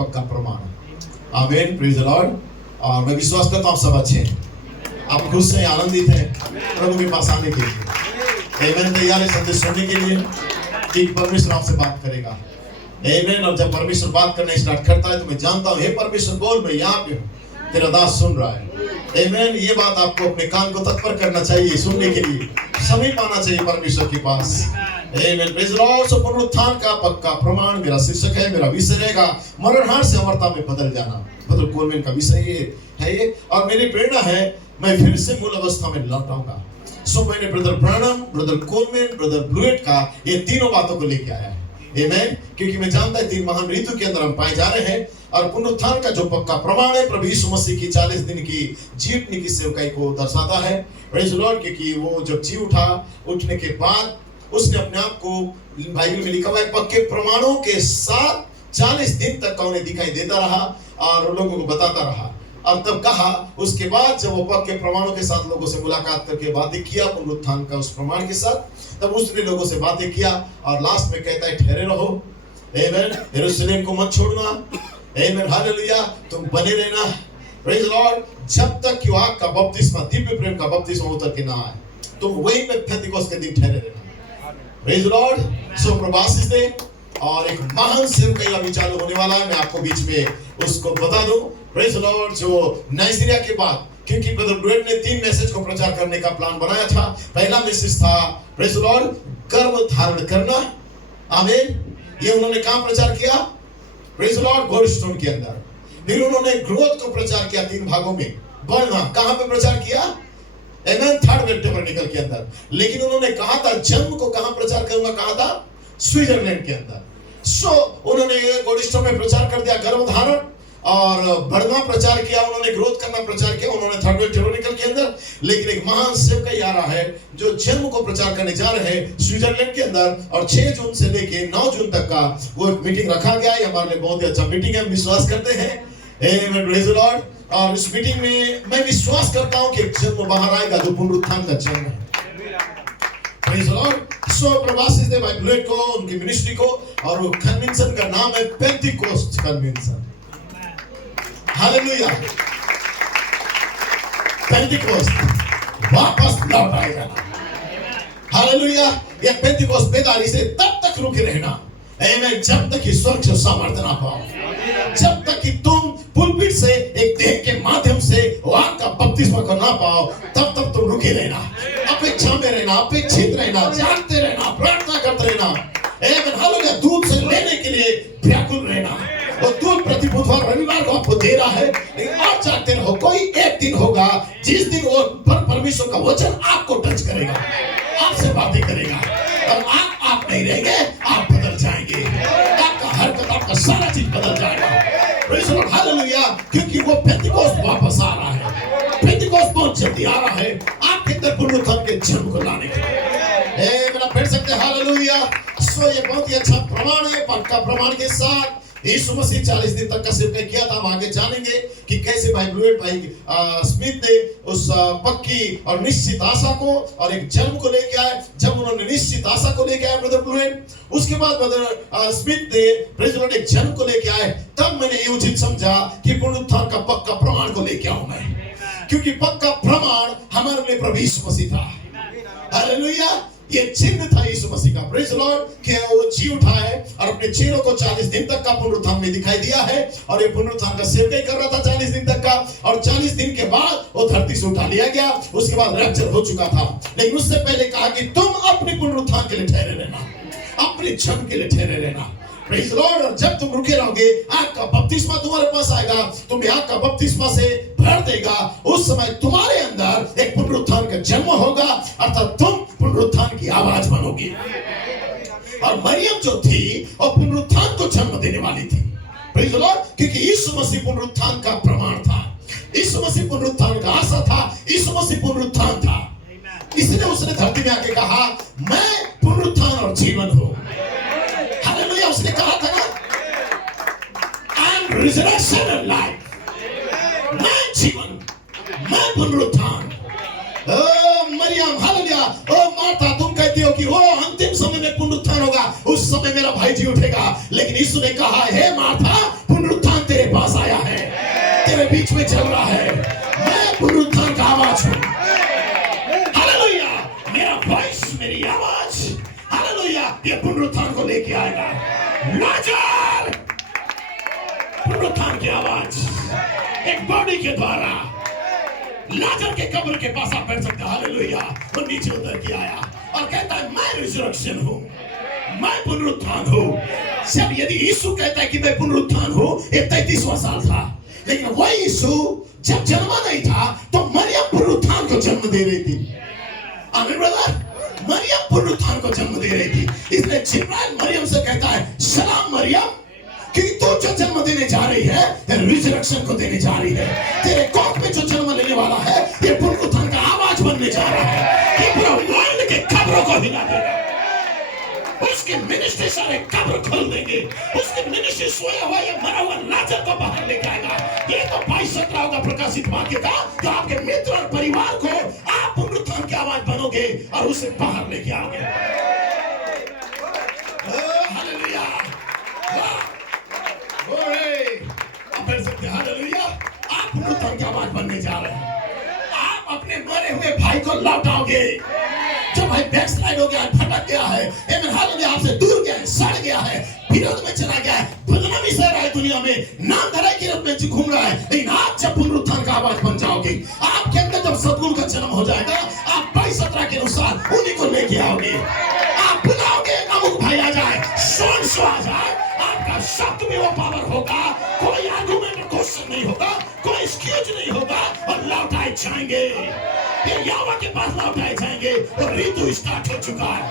पक्का प्रमाण। आमीन, प्रेज द लॉर्ड। और मैं विश्वास करता हूँ आप सब अच्छे हैं, आप खुश हैं, आनंदित हैं प्रभु के पास आने के लिए। आमीन, तैयार है संदेश सुनने के लिए कि परमेश्वर आपसे बात करेगा। आमीन। और जब परमेश्वर बात करना स्टार्ट करता है तो मैं जानता हूँ हे परमेश्वर बोल, मैं यहाँ पे हूँ, तेरा दास सुन रहा है। आमीन। ये बात आपको अपने कान को तत्पर करना चाहिए, सुनने के लिए समय पाना चाहिए परमेश्वर के पास। आमीन, प्रेज द लॉर्ड। सो पुनरुत्थान का पक्का प्रमाण मेरा शीर्षक है, मेरा विषय रहेगा मरणहार से अमरता में बदल जाना। ब्रदर कोलमैन का विषय ये है ये, और मेरी प्रेरणा है मैं फिर से मूल अवस्था में लौटाऊंगा। सो मैंने brother Branham, brother Coleman, brother Bluett का ये तीनों बातों को लेके आया है। आमीन। क्योंकि मैं जानता है 3 महान ऋतु के अंदर हम पाए जा रहे हैं, और पुनरुत्थान का जो पक्का प्रमाण है प्रभु यीशु मसीह की 40 दिन की जीवनी की सेवकाई को दर्शाता है। Praise the Lord. क्योंकि वो जब जी उठा, उठने के बाद उसने अपने आप को, बाइबल में लिखा हुआ है, पक्के प्रमाणों के साथ 40 दिन तक उन्हें दिखाई देता रहा और लोगों को बताता रहा। और तब कहा, उसके बाद जब वो पक्के प्रमाणों के साथ लोगों से मुलाकात करके बातें किया पुनरुत्थान का उस प्रमाण के साथ, तब उसने लोगों से बातें किया और लास्ट में कहता है ठहरे रहो। आमीन। यरूशलेम को मत छोड़ना। आमीन, हालेलुया, तुम बने रहना। Praise the Lord. जब तक कि आग का बपतिस्मा, दिव्य प्रेम का बपतिस्मा उतर के ना आए, तुम वहीं पे पेंतिकोस्त के दिन ठहरे रहना। Praise the Lord. सो प्रवासी से और एक महान सेवकाई अभी चालू होने वाला है, मैं आपको बीच में उसको बता दूं। Praise the Lord. जो नाइजीरिया के बाद, क्योंकि ब्रदर ब्लूएट ने 3 मैसेज को प्रचार करने का प्लान बनाया था। पहला मैसेज था प्रेज द लॉर्ड गर्भ धारण करना। आमीन। ये उन्होंने कहां प्रचार किया? प्रेज द लॉर्ड गोल्डस्टोन के अंदर। फिर उन्होंने ग्रोथ को प्रचार किया 3 भागों में, बढ़ना कहां पे प्रचार किया? आमीन, 3rd वेब टेबरनेकल के अंदर। लेकिन उन्होंने कहा था जन्म को कहां प्रचार करूंगा, कहा था स्विट्जरलैंड के अंदर। सो उन्होंने गोल्डस्टोन में प्रचार कर दिया गर्भ धारण, और बढ़ना प्रचार किया उन्होंने, ग्रोथ करना प्रचार किया उन्होंने 3rd वेब टेबरनेकल के अंदर। लेकिन एक महान सेवकाई आ रहा है जो जन्म को प्रचार करने जा रहे हैं स्विट्जरलैंड के अंदर, और 6 जून से लेके 9 जून तक का वो मीटिंग रखा गया है। हमारे लिए बहुत ही अच्छा मीटिंग है, हम विश्वास करते हैं। आमीन, प्रेज द लॉर्ड। और इस मीटिंग में मैं विश्वास करता हूं कि एक जन्म बाहर आएगा जो पुनरुत्थान का जन्म है। Praise the Lord. सो प्रवासी से भाई ब्लूएट को, उनकी मिनिस्ट्री को, और वो कन्वेंशन का नाम है पेंटिकोस्ट कन्वेंशन। हालेलुया। पेंटिकोस्ट वापस लौट आएगा। हालेलुया। ये पेंटिकोस्ट बेदारी से तब तक रुके रहना, आमीन, जब तक कि स्वर्ग से सामर्थ्य ना पाओ, जब तक कि तुम पुलपिट से एक देह के माध्यम से आग का बपतिस्मा को ना पाओ, तब तक तुम रुके रहना, अपेक्षा में रहना, अपेक्षित रहना, जागते रहना, प्रार्थना करते रहना। आमीन, हालेलुया। दूध से लेने के लिए व्याकुल रहना। और दूध प्रति बुधवार रविवार को आपको दे रहा है, लेकिन आप चाहते रहो कोई एक दिन होगा जिस दिन वो परमेश्वर का वचन आपको टच करेगा, आपसे बातें करेगा, और आप नहीं रहेंगे, आप बदल जाएंगे। आपका हरकत, आपका सारा चीज बदल जाएगा। Praise the Lord, hallelujah. क्योंकि वो पेंतिकोस्त वापस आ रहा है। पेंतिकोस्त बहुत जल्दी आ रहा है आपके अंदर पुनरुत्थान के जन्म को लाने के लिए। मेरा फिर सकते हैं हालेलुया। सो ये बहुत ही अच्छा प्रमाण है, पक्का प्रमाण के साथ यीशु मसीह 40 दिन तक का सेवकाई किया था। हम आगे जानेंगे कि कैसे भाई ब्लूएट, भाई स्मिथ ने उस पक्की और निश्चित आशा को और एक जन्म को लेके आए। जब उन्होंने निश्चित आशा को लेके आए ब्रदर ब्लूएट, उसके बाद ब्रदर स्मिथ ने प्रेज़ द लॉर्ड एक जन्म को लेके आए। तब मैंने ये उचित समझा कि पुनरुत्थान का पक्का प्रमाण को लेके आऊं मैं, क्योंकि पक्का प्रमाण हमारे लिए प्रभु यीशु मसीह था। हालेलुया। ये चिन्ह था यीशु मसीह का, प्रेज़ द लॉर्ड, कि वो जी उठा है और अपने चेलों को 40 दिन तक का पुनरुत्थान में दिखाई दिया है। और ये पुनरुत्थान का सेवकाई कर रहा था 40 दिन तक का, और 40 दिन के बाद वो धरती से उठा लिया गया। उसके बाद रैप्चर हो चुका था। लेकिन उससे पहले कहा कि तुम अपने पुनरुत्थान के लिए ठहरे रहना, अपने जन्म के लिए ठहरे रहना। Praise the Lord. और जब तुम रुके रहोगे, आग का बपतिस्मा तुम्हारे पास आएगा, तुम्हें आग का बपतिस्मा से भर देगा। उस समय तुम्हारे अंदर एक पुनरुत्थान का जन्म होगा, अर्थात तुम पुनरुत्थान की आवाज बनोगी। और मरियम जो थी वो पुनरुत्थान को जन्म देने वाली थी। Praise the Lord. क्योंकि यीशु मसीह पुनरुत्थान का प्रमाण था, यीशु मसीह पुनरुत्थान का आशा था, यीशु मसीह पुनरुत्थान था। इसलिए उसने धरती में आके कहा, मैं पुनरुत्थान और जीवन हूं। हालेलुया। उसने कहा था ना, I am resurrection and life, मैं जीवन, मैं पुनरुत्थान। मरियम, हालेलुया। ओ मार्था, तुम कहती हो कि वो अंतिम समय में पुनरुत्थान होगा, उस समय मेरा भाई जी उठेगा। लेकिन यीशु ने कहा, हे मार्था, पुनरुत्थान मेरे बीच में चल रहा है। मैं पुनरुत्थान का आवाज हूं। हालेलुया, मेरा वॉइस, मेरी आवाज, हालेलुया, ये पुनरुत्थान को लेके आएगा। लाजर, पुनरुत्थान की आवाज एक बॉडी के द्वारा लाजर के कब्र के पास आप बैठ सकते हैं। हालेलुया, वो नीचे उतर के आया और कहता है मैं रिजरेक्शन हूं, मैं पुनरुत्थान हूं। जब यदि यीशु कहता है कि मैं पुनरुत्थान हूं, ये 33वां साल था, लेकिन वही यीशु जब जन्मा नहीं था तो मरियम पुनरुत्थान को जन्म दे रही थी। आमीन ब्रदर, मरियम पुनरुत्थान को जन्म दे रही थी। इसलिए जिब्राइल मरियम से कहता है सलाम मरियम, कि तू जो जन्म देने जा रही है रिजरेक्शन को देने जा रही है। तेरे कोख में जो जन्म लेने वाला है ये पुनरुत्थान का आवाज बनने जा रहा है, ये पूरा वर्ल्ड के कब्रों को हिला देगा। उसकी मिनिस्ट्री सारे कब्र खोल देंगे, उसकी मिनिस्ट्री सोया हुआ या मरा हुआ लाजर को बाहर लेके आएगा। ये तो 22-17 का प्रकाशित वाक्य था, तो आपके मित्र और परिवार को आप पुनरुत्थान की आवाज बनोगे और उसे बाहर लेके आओगे। हालेलुया, हालेलुया, आप पुनरुत्थान की आवाज बनने जा रहे हैं। आप अपने मरे हुए भाई को लौटाओगे जो भाई बैकस्लाइड हो गया है, भटक गया है, हालेलुया, आपसे दूर गया है, सड़ गया है, विरोध में चला गया है, बदनामी सह रहा है, दुनिया में नाम धराई के रूप में घूम रहा है। लेकिन आप जब पुनरुत्थान का आवाज बन जाओगे, आपके अंदर जब सद्गुण का जन्म हो जाएगा, आप 22-17 के अनुसार उन्हीं को लेके आओगे। आप बुलाओगे अमुक भाई आ जाए, सो आ जाए, आपका शब्द में वो पावर होगा, कोई आर्गुमेंट क्वेश्चन नहीं होगा, कोई एक्सक्यूज नहीं होगा और लौटाए जाएंगे। ये यहोवा के पास लौटाए जाएंगे और ऋतु स्टार्ट हो चुका है।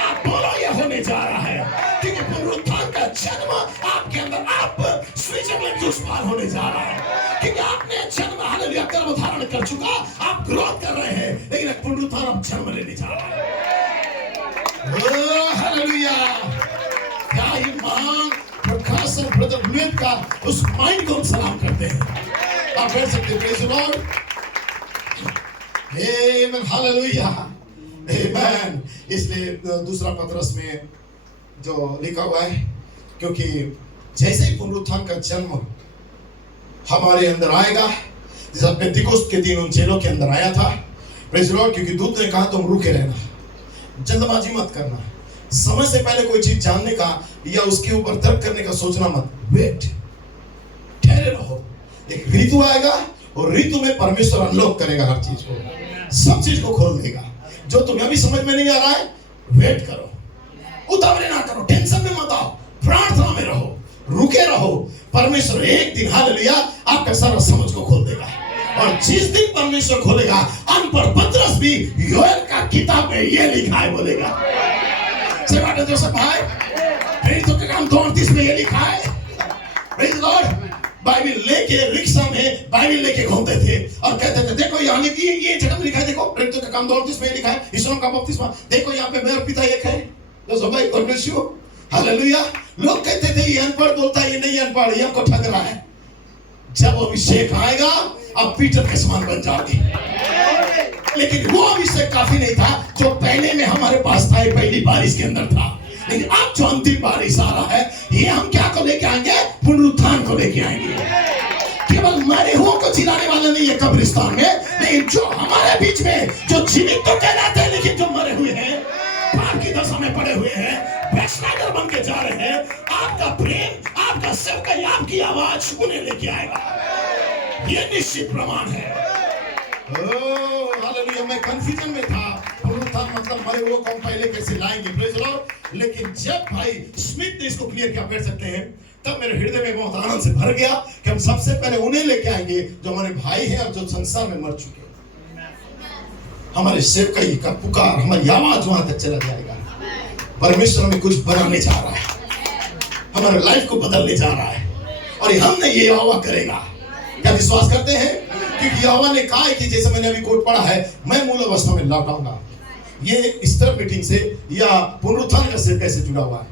आप बोलो ये होने जा रहा है, क्योंकि पुनरुत्थान का जन्म आपके अंदर, आप स्विट्जरलैंड के उस पार होने जा रहा है, क्योंकि आपने जन्म हालेलुया गर्भ धारण कर चुका, आप ग्रोथ कर रहे हैं, लेकिन पुनरुत्थान आप जन्म लेने जा रहा है। हालेलुया, क्या ईमान प्रकाश और ब्रदर लुइस का उस माइंड को हम सलाम करते हैं। आप कह सकते हैं praise the Lord, amen, hallelujah, amen. इसलिए दूसरा पतरस में जो लिखा हुआ है, क्योंकि जैसे ही पुनरुत्थान का जन्म हमारे अंदर आएगा, जैसे पेंतिकोस्त के दिन उन चेलों के अंदर आया था, प्रेज़ द लॉर्ड, क्योंकि दूत ने कहा तुम रुके रहना, जल्दबाजी मत करना, समय से पहले कोई चीज जानने का या उसके ऊपर तर्क करने का सोचना मत, वेट, ठहरे रहो। एक ऋतु आएगा और ऋतु में परमेश्वर अनलॉक करेगा हर चीज को, सब चीज को खोल देगा। जो तुम्हें अभी समझ में नहीं आ रहा है, वेट करो, उतावले ना करो, टेंशन में मत आओ, प्रार्थना में रहो, रुके रहो। परमेश्वर एक दिन हालेलुया आपका सारा समझ को खोल देगा, और जिस दिन परमेश्वर खोलेगा, अनपढ़ पतरस भी योएल का किताब में ये लिखा है बोलेगा। जोसेफ भाई, प्रेरितों के काम 2:38 में ये लिखा है, प्रेज़ द लॉर्ड, बाइबल लेके रिक्शा में बाइबल लेके घूमते थे और कहते थे देखो यहाँ ये जगह लिखा है, देखो प्रेरितों के काम 2:38 में लिखा है, यीशु का बपतिस्मा, देखो यहाँ पे मेरा पिता एक है। जोसेफ भाई, गॉड ब्लेस यू, हालेलुया। लोग कहते थे ये अनपढ़ बोलता है, ये नहीं अनपढ़, ये हमको ठग रहा है। जब अभिषेक आएगा, अब पीटर के समान बन जाओगे। लेकिन वो अभिषेक काफी नहीं था जो पहले में हमारे पास था, पहली बारिश के अंदर था। लेकिन अब जो अंतिम बारिश आ रहा है, ये हम क्या को लेके आएंगे? पुनरुत्थान को लेके आएंगे। केवल मरे हुओं को जिलाने वाला नहीं है कब्रिस्तान में, लेकिन जो हमारे बीच में जो जीवित तो कहलाते हैं, लेकिन जो मरे हुए हैं, पाप की दशा में पड़े हुए हैं, बैकस्लाइडर बन के जा रहे हैं, आपका प्रेम, आपका सेवकाई, आपकी आवाज उन्हें लेके आएगा। ये निश्चित प्रमाण है। हालेलुया, मैं कंफ्यूजन में था, पुनरुत्थान मतलब मरे हुए को पहले कैसे लाएंगे, प्रेज़ द लॉर्ड। लेकिन जब भाई स्मिथ ने इसको क्लियर किया, कर सकते हैं, तब मेरे हृदय में बहुत आनंद से भर गया कि हम सबसे पहले उन्हें लेके आएंगे जो हमारे भाई हैं और जो संसार में मर चुके हैं। हमारे सेवकाई का पुकार, हमारी आवाज वहां तक चला जाएगा। परमेश्वर हमें कुछ बनाने जा रहा है, हमारे लाइफ को बदलने जा रहा है, और हमने ये यहोवा करेगा। क्या विश्वास करते हैं? क्योंकि यहोवा ने कहा है कि जैसे मैंने अभी कोट पढ़ा है, मैं मूल अवस्था में लौट आऊंगा। ये ईस्टर मीटिंग से या पुनरुत्थान का से कैसे जुड़ा हुआ है?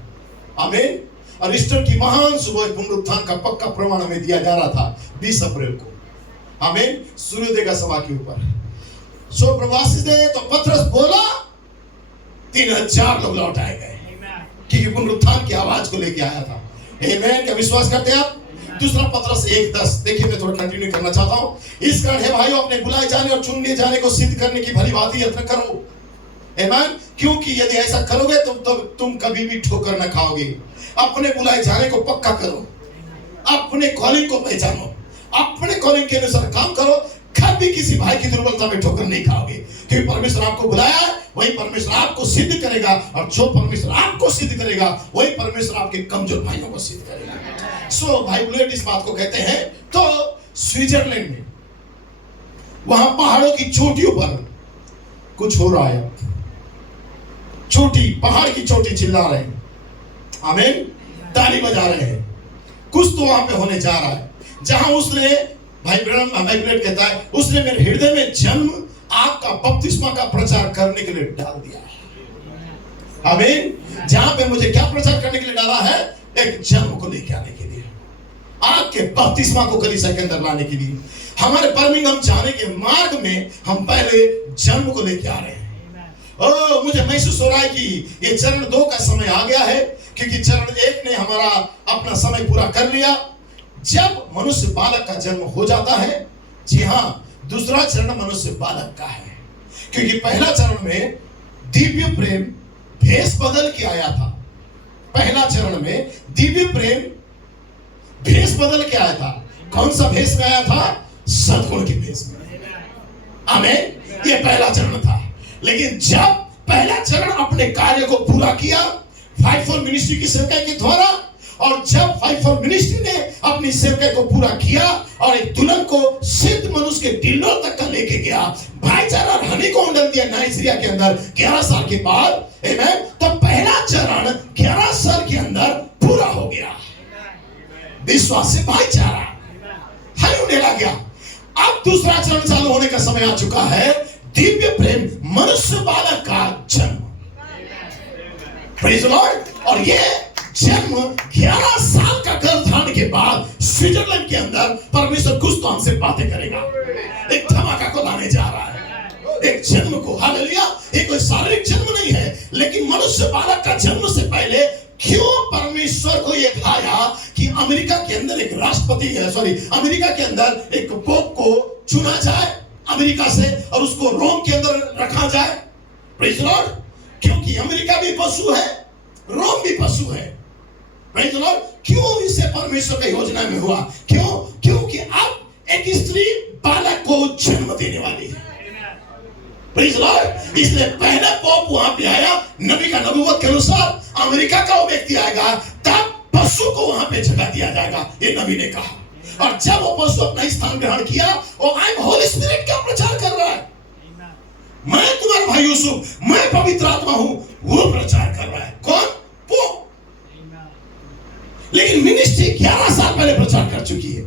आमीन। और ईस्टर की महान सुबह पुनरुत्थान का पक्का प्रमाण हमें दिया जा रहा था 20 अप्रैल को, आमीन, सूर्योदय का सभा के ऊपर। सो प्रवासी दे तो पतरस बोला, 3000 लोग लौट आए गए, क्योंकि पुनरुत्थान की आवाज को लेके आया था। आमीन। क्या विश्वास करते हैं आप? दूसरा पत्रस 1:10 देखिए, मैं थोड़ा कंटिन्यू करना चाहता हूँ। इस कारण है भाइयों, अपने बुलाए जाने और चुन लिए जाने को सिद्ध करने की भली भांति यत्न करो। आमीन। क्योंकि यदि ऐसा करोगे तो तुम कभी भी ठोकर न खाओगे। अपने बुलाए जाने को पक्का करो, अपने कॉलिंग को पहचानो, अपने कॉलिंग के अनुसार काम करो, कभी किसी भाई की दुर्बलता में ठोकर नहीं खाओगे। क्योंकि परमेश्वर आपको बुलाया है, वही परमेश्वर आपको सिद्ध करेगा, और जो परमेश्वर आपको सिद्ध करेगा वही परमेश्वर आपके कमजोर भाइयों को सिद्ध करेगा। सो भाई बुलेट इस बात को कहते हैं। तो स्विट्जरलैंड में वहां पहाड़ों की चोटियों पर कुछ हो रहा है। चोटी, पहाड़ की चोटी चिल्ला रहे हैं, आमीन, ताली बजा रहे हैं। कुछ तो वहां पे होने जा रहा है, जहां उसने भाई ब्लेड कहता है, उसने मेरे हृदय में जन्म आग का बपतिस्मा का प्रचार करने के लिए डाल दिया है। आमीन। जहां पे मुझे क्या प्रचार करने के लिए डाला है? एक जन्म को लेके आने के लिए, आग के बपतिस्मा को कलीसिया के अंदर लाने के लिए। हमारे बर्मिंघम जाने के मार्ग में हम पहले जन्म को लेके आ रहे हैं। ओ, मुझे महसूस हो रहा है कि ये चरण 2 का समय आ गया है, क्योंकि चरण 1 ने हमारा अपना समय पूरा कर लिया। जब मनुष्य बालक का जन्म हो जाता है, जी हाँ, दूसरा चरण मनुष्य बालक का है। क्योंकि पहला चरण में दिव्य प्रेम भेष बदल के आया था। पहला चरण में दिव्य प्रेम भेष बदल के आया था। कौन सा भेष में आया था? सद्गुण के भेष में। आमीन। ये पहला चरण था। लेकिन जब पहला चरण अपने कार्य को पूरा किया फाइवफोल्ड मिनिस्ट्री की सेवकाई के द्वारा, और जब फाइवफोल्ड मिनिस्ट्री ने अपनी सेवकाई को पूरा किया और एक दुल्हन को सिद्ध मनुष्य के टिल्डोर तक का लेके गया, भाईचारा और हनी को अंडर दिया नाइजीरिया के अंदर 11 साल के बाद, आमीन, तो पहला चरण 11 साल के अंदर पूरा हो गया। विश्वास से भाईचारा हनी होने लग गया। अब दूसरा चरण चालू होने का समय आ चुका है, दिव्य प्रेम मनुष्य बालक का जन्म। Praise the Lord. और ये जन्म 11 साल का गर्भधारण के बाद स्विट्जरलैंड के अंदर परमेश्वर कुछ तो हमसे बातें करेगा। एक धमाका को लाने जा रहा है, एक जन्म को। हालेलुया। ये कोई शारीरिक जन्म नहीं है, लेकिन मनुष्य बालक का जन्म से पहले क्यों परमेश्वर को ये भाया कि अमेरिका के अंदर एक राष्ट्रपति है, अमेरिका के अंदर एक पोप को चुना जाए अमेरिका से, और उसको रोम के अंदर रखा जाए। Praise the Lord. क्योंकि अमेरिका भी पशु है, रोम भी पशु है। Praise the Lord. क्यों इसे परमेश्वर की योजना में हुआ? क्यों? क्योंकि अब एक स्त्री बालक को जन्म देने वाली है। Praise the Lord. इसलिए पहला पोप वहां पे आया, नबी का नबूवत के अनुसार अमेरिका का वो व्यक्ति आएगा, तब पशु को वहां पे जगह दिया जाएगा, ये नबी ने कहा। और जब वो पशु अपना स्थान ग्रहण किया, वो आई एम होली स्पिरिट का प्रचार कर रहा है। मैं तुम्हारा भाई यूसुफ, मैं पवित्र आत्मा हूं, वो प्रचार कर रहा है। कौन? पोप। लेकिन मिनिस्ट्री 11 साल पहले प्रचार कर चुकी है।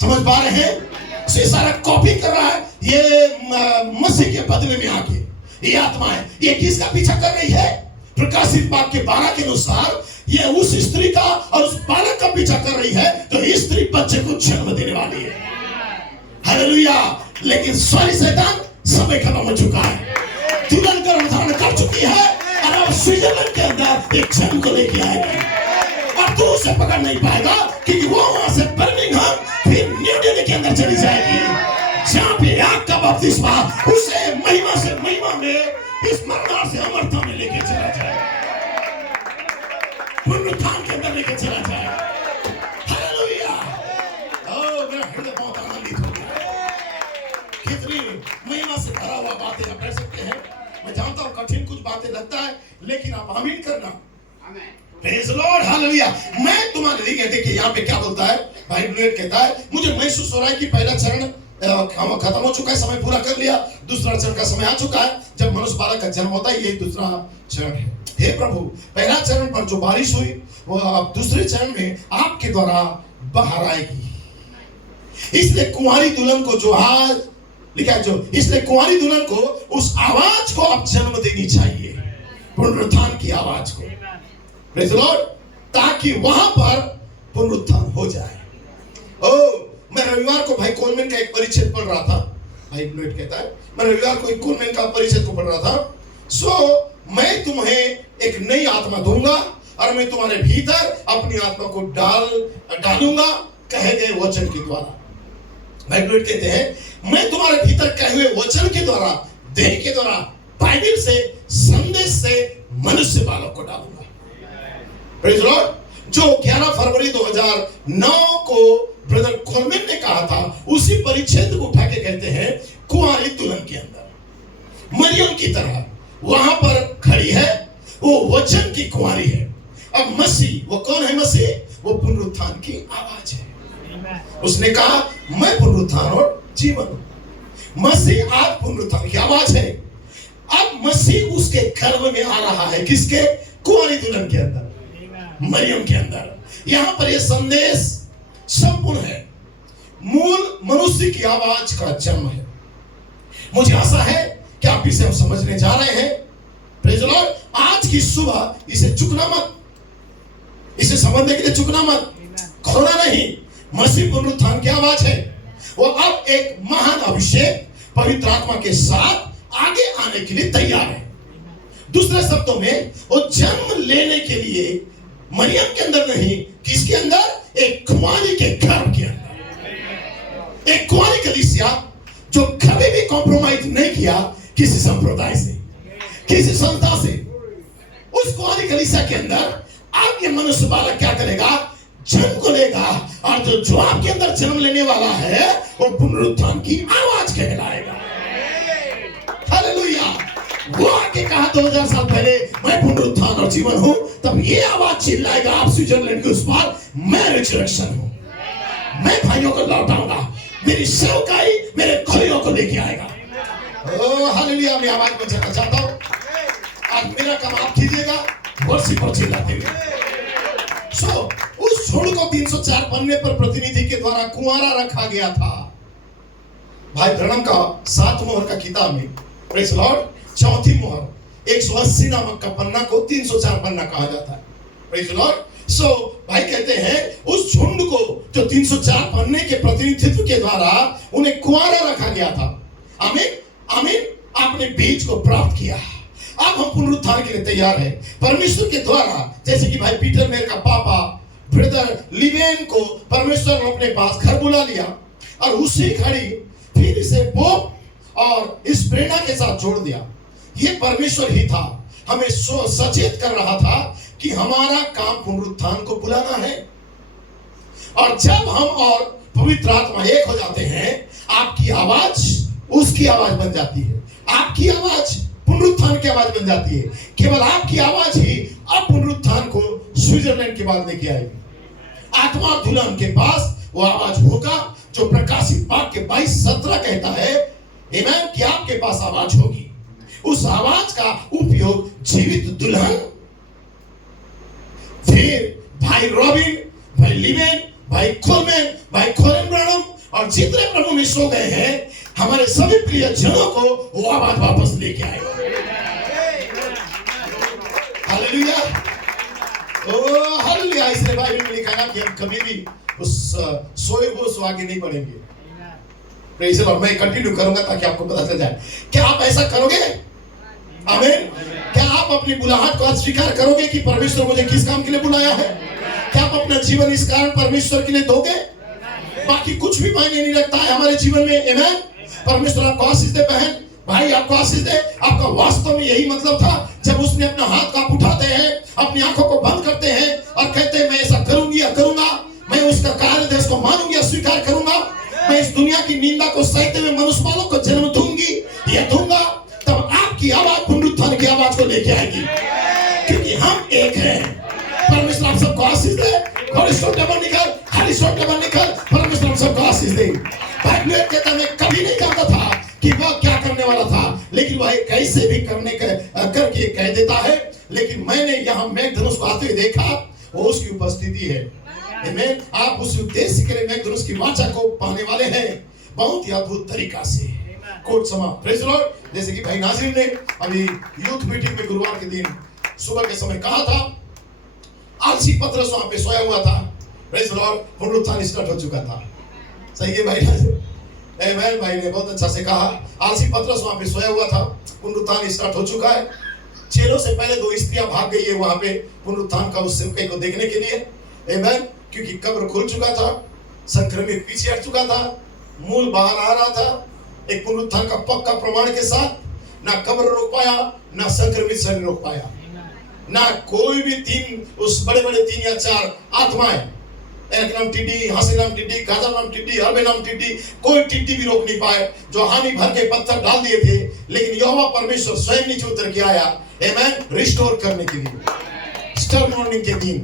समझ पा रहे हैं? से सारा कॉपी कर रहा है। ये मसीह के बदले में आके ये आत्मा है, ये किसका पीछा कर रही है? प्रकाशित वाक्य 12 के अनुसार ये उस स्त्री का और उस बालक का पीछा कर रही है जो स्त्री बच्चे को जन्म देने वाली है। हालेलुया। लेकिन सॉरी शैतान, समय खत्म हो चुका है। दुल्हन गर्भधारण कर चुकी है और अब स्विट्जरलैंड के अंदर एक जन्म को लेके आएगी, और तू उसे पकड़ नहीं पाएगा, क्योंकि वो वहां से बर्मिंघम फिर न्यू दिल्ली के अंदर चली जाएगी, जहां पे आग का बपतिस्मा उसे महिमा से महिमा में, इस मरना से अमरता में लेके चला जाएगा, पुनरुत्थान के अंदर लेके चला जाएगा। हालेलुया। ओह, मेरा हृदय बहुत आनंदित हो गया। कितनी महिमा से भरा हुआ बातें आप कह सकते हैं। मैं जानता हूं कठिन कुछ बातें लगता है, लेकिन आप आमीन करना। Praise the Lord. हालेलुया। मैं तुम्हारे लिए देखिए यहाँ पे क्या बोलता है, भाई ब्लेड कहता है, मुझे महसूस हो रहा है कि पहला चरण खत्म हो चुका है, समय पूरा कर लिया। दूसरा चरण का समय आ चुका है, जब मनुष्य बालक का जन्म होता है। ये दूसरा चरण है। हे प्रभु, पहला चरण पर जो बारिश हुई, वो अब दूसरे चरण में आपके द्वारा बाहर आएगी। इसलिए कुंवारी दुल्हन को जो आज लिखा है, जो इसलिए कुंवारी दुल्हन को उस आवाज को आप जन्म देनी चाहिए, पुनरुत्थान की आवाज को। Praise the Lord. ताकि वहां पर पुनरुत्थान हो जाए। ओ, मैं रविवार को भाई कोलमैन का एक परिच्छेद पढ़ रहा था। भाई ब्लेड कहता है, मैं रविवार को एक कोलमैन का परिच्छेद को पढ़ रहा था। सो मैं तुम्हें एक नई आत्मा दूंगा और मैं तुम्हारे भीतर अपनी आत्मा को डालूंगा कहे गए वचन के द्वारा। बाइबल कहते हैं मैं तुम्हारे भीतर कहे हुए वचन के द्वारा, देह के द्वारा, बाइबल से, संदेश से मनुष्य बालक को डालूंगा। Praise Lord. जो 11 फरवरी 2009 को ब्रदर कोलमैन ने कहा था, उसी परिच्छेद को उठा के कहते हैं कुंवारी दुल्हन के अंदर मरियम की तरह वहां पर खड़ी है, वो वचन की कुंवारी है। अब मसीह, वो कौन है मसीह? वो पुनरुत्थान की आवाज है। उसने कहा मैं पुनरुत्थान और जीवन हूं। मसीह आज पुनरुत्थान की आवाज है। अब मसीह उसके गर्भ में आ रहा है। किसके? कुंवारी दुल्हन के अंदर, मरियम के अंदर। यहां पर यह संदेश संपूर्ण है। मूल मनुष्य की आवाज का जन्म है। मुझे आशा है कि आप इसे हम समझने जा रहे हैं। Praise the Lord. आज की सुबह इसे चुकना मत, इसे समझने के लिए चुकना मत, खोना नहीं। मसीह पुनरुत्थान की आवाज है। वो अब एक महान अभिषेक पवित्र आत्मा के साथ आगे आने के लिए तैयार है। दूसरे शब्दों में वो जन्म लेने के लिए मरियम के अंदर नहीं, किसके अंदर? एक कुंवारी के गर्भ के अंदर। एक कुंवारी कलीसिया जो कभी भी कॉम्प्रोमाइज नहीं किया किसी संप्रदाय से, किसी संस्था से। उस कुंवारी कलीसिया के अंदर अब ये मनुष्य बालक क्या करेगा? जन्म को लेगा, और जो आपके अंदर जन्म लेने वाला है वो पुनरुत्थान की आवाज कहलाएगा। हालेलुया। वो आके कहा 2000 साल पहले मैं पुनरुत्थान और जीवन हूं, तब ये आवाज चिल्लाएगा आप स्विट्जरलैंड के उस पार, मैं रिजरेक्शन हूं, मैं भाइयों को लौटाऊंगा, मेरी सेवकाई मेरे खोइयों को लेके आएगा। Oh hallelujah. मैं आवाज बचाना चाहता हूं। आज मेरा काम आप कीजिएगा वर्षी पर चिल्लाते हुए। उस छोड़ को 304 पन्ने पर प्रतिनिधि के द्वारा कुंवारा रखा गया था। भाई ब्रनम का 7 मोहर का किताब में, प्रेज़ लॉर्ड, 4थी मोहर 180 नामक का पन्ना को 304 पन्ना कहा जाता है। Praise Lord. भाई कहते हैं उस झुंड को जो 304 पन्ने के प्रतिनिधित्व के द्वारा उन्हें कुंवारा रखा गया था। आमीन आमीन। आपने बीज को प्राप्त किया। अब हम पुनरुत्थान के लिए तैयार हैं परमेश्वर के द्वारा। जैसे कि भाई पीटर मेरे का पापा ब्रदर लिवेन को परमेश्वर ने अपने पास घर बुला लिया, और उसी घड़ी फिर इसे पोप और इस प्रेरणा के साथ जोड़ दिया। ये परमेश्वर ही था, हमें सचेत कर रहा था कि हमारा काम पुनरुत्थान को बुलाना है। और जब हम और पवित्र आत्मा एक हो जाते हैं, आपकी आवाज उसकी आवाज बन जाती है। आपकी आवाज पुनरुत्थान की आवाज बन जाती है। केवल आपकी आवाज ही अब पुनरुत्थान को स्विट्जरलैंड के बाद लेके आएगी। आत्मा दुल्हन के पास वो आवाज होगा जो प्रकाशित वाक्य 22:17 कहता है, आमीन, कि आपके पास आवाज होगी। उस आवाज का उपयोग जीवित दुल्हन, फिर भाई रॉबिन, भाई लिवेन, भाई कोलमैन, भाई कोलन ब्रैनम और जितने प्रभु में सो गए हैं, हमारे सभी प्रिय जनों को वो आवाज वापस लेके आएगा। हालेलुया। Oh hallelujah. इसलिए बाइबल में लिखा है ना कि हम कभी भी उस सोए को सो आगे नहीं बढ़ेंगे। Praise the Lord. मैं कंटिन्यू करूंगा ताकि आपको पता चल जाए। क्या आप ऐसा करोगे? आमीन। क्या आप अपनी बुलाहट को आज स्वीकार करोगे कि परमेश्वर मुझे किस काम के लिए बुलाया है? क्या आप अपना जीवन इस कारण परमेश्वर के लिए दोगे? बाकी कुछ भी मायने नहीं रखता है हमारे जीवन में। आमीन। परमेश्वर आपको आशीष दे बहन, भाई आपको आशीष दे। आपका वास्तव में यही मतलब था जब उसने अपना हाथ आप उठाते हैं, अपनी आंखों को बंद करते हैं और कहते हैं मैं ऐसा करूंगी या करूंगा, मैं उसका कार्य उसको मानूंगी या स्वीकार करूंगा, मैं इस दुनिया की निंदा को सहते हुए मनुष्य वालों को जन्म दूंगी या दूंगा। तब आपकी आवाज पुनरुत्थान की आवाज को लेके आएगी, क्योंकि हम एक हैं। परमेश्वर आप सबको आशीष दे। परमेश्वर आप सबको आशीष दे। बाइबल कहता मैं कभी नहीं जानता था कि वह क्या करने वाला था, लेकिन वह कैसे भी करने करके कह देता है। लेकिन मैंने यहाँ मेघधनुष को आते हुए देखा, वो उसकी उपस्थिति है। आमीन। आप उस उद्देश्य के लिए मेघधनुष की वाचा को पाने वाले हैं बहुत ही अद्भुत तरीका से। कोट समा। Praise the Lord. जैसे कि भाई नाजिर ने अभी यूथ मीटिंग में गुरुवार के दिन सुबह के समय कहा था, आलसी पतरस वहां पे सोया हुआ था। Praise the Lord. पुनरुत्थान स्टार्ट हो चुका था। सही है भाई नाजिर? आमीन। भाई ने बहुत अच्छा से कहा, आलसी पतरस वहां पे सोया हुआ था, पुनरुत्थान स्टार्ट हो चुका है। चेलों से पहले 2 स्त्रियां भाग गई है वहां पे पुनरुत्थान का उस सेवकाई को देखने के लिए। आमेन। क्योंकि कब्र खुल चुका था, संक्रमित पीछे हट चुका था, मूल बाहर आ रहा था। एक पुनरुत्थान का पक्का प्रमाण के साथ ना कब्र रोक पाया, ना संक्रमित शरीर रोक पाया, ना कोई भी 3 उस बड़े बड़े 3 या 4 आत्माएं, एक नाम टिड्डी, हंसी नाम टिड्डी, गाजर नाम टिड्डी, हरबे नाम टिड्डी, कोई टिड्डी भी रोक नहीं पाए, जो हानि भर के पत्थर डाल दिए थे। लेकिन यहोवा परमेश्वर स्वयं नीचे उतर के आया, आमेन, रिस्टोर करने के लिए। स्टार मॉर्निंग के दिन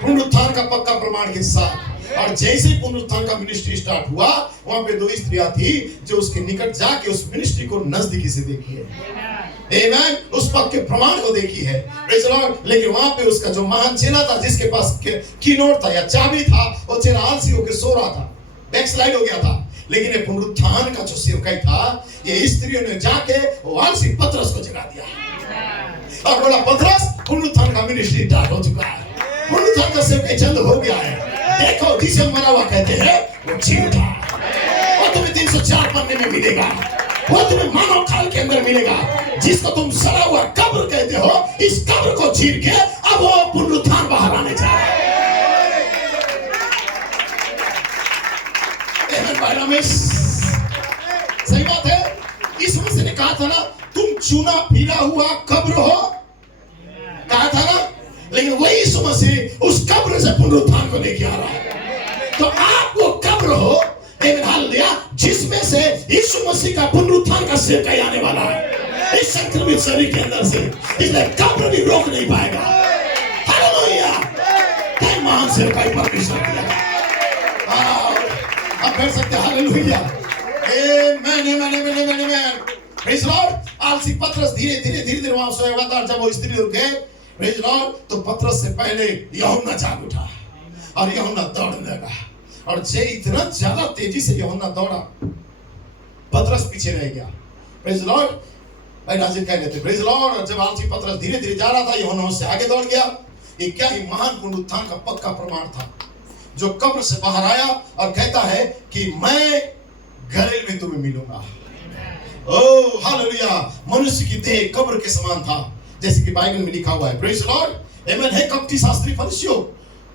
पुनरुत्थान का पक्का प्रमाण के साथ। और जैसे ही पुनरुत्थान का मिनिस्ट्री स्टार्ट हुआ, वहां पे 2 स्त्रियां थी जो उसके निकट जाके उस मिनिस्ट्री को नजदीकी से देखी है, आमेन, उस पक्के के प्रमाण को देखी है। Praise the Lord. लेकिन वहां पे उसका जो महान चेला था, जिसके पास कीनोट था या चाबी था, वो चेला आलसी होकर सो रहा था, बैकस्लाइड हो गया था। लेकिन ये पुनरुत्थान का जो सेवकाई था, ये स्त्रियों ने जाके वो आलसी पतरस को जगा दिया और बोला, पतरस, पुनरुत्थान का मिनिस्ट्री स्टार्ट हो चुका है, पुनरुत्थान का सेवकाई चालू हो गया है। देखो, जिसे मरा हुआ कहते हैं वो जी उठा, वो तुम्हें 304 पन्ने में मिलेगा, वो तुम्हें मानव काल के अंदर मिलेगा। जिसको तुम सड़ा हुआ कब्र कहते हो, इस कब्र को चीर के अब वो पुनरुत्थान बाहर आने जा रहा है। सही बात है। इस मसीह ने कहा था ना, तुम चुना फिरा हुआ कब्र हो, कहा था ना। लेकिन वही यीशु मसीह उस कब्र से पुनरुत्थान को लेके आ रहा है। तो आप वो कब्र हो, हालेलुया, जिसमें से यीशु मसीह का पुनरुत्थान का सेवकाई आने वाला है इस संक्रमित शरीर के अंदर से। इसलिए कब्र भी रोक नहीं पाएगा। हालेलुया, क्या महान सेवकाई परमेश्वर की है। आप कह सकते हैं hallelujah, amen, amen, amen. Praise the Lord. आलसी पतरस धीरे-धीरे वहां सोया हुआ था। जब वो स्त्री रुक गए, प्रेज़ द लॉर्ड, तो पतरस से पहले यूहन्ना जाग उठा और यूहन्ना दौड़ने लगा। और जे इतना ज्यादा तेजी से यूहन्ना दौड़ा, पतरस पीछे रह गया। Praise the Lord. भाई नाज़िर कह रहे थे, प्रेज़ द लॉर्ड। और जब आलसी पतरस धीरे-धीरे जा रहा था, यूहन्ना उससे आगे दौड़ गया। ये क्या ही महान पुनरुत्थान का पक्का प्रमाण था, जो कब्र से बाहर आया और कहता है कि मैं गलील में तुम्हें मिलूंगा। Oh hallelujah. मनुष्य की देह कब्र के समान था, जैसे कि बाइबल में लिखा हुआ है। Praise the Lord. आमेन। हे कपटी शास्त्री फरीसियों,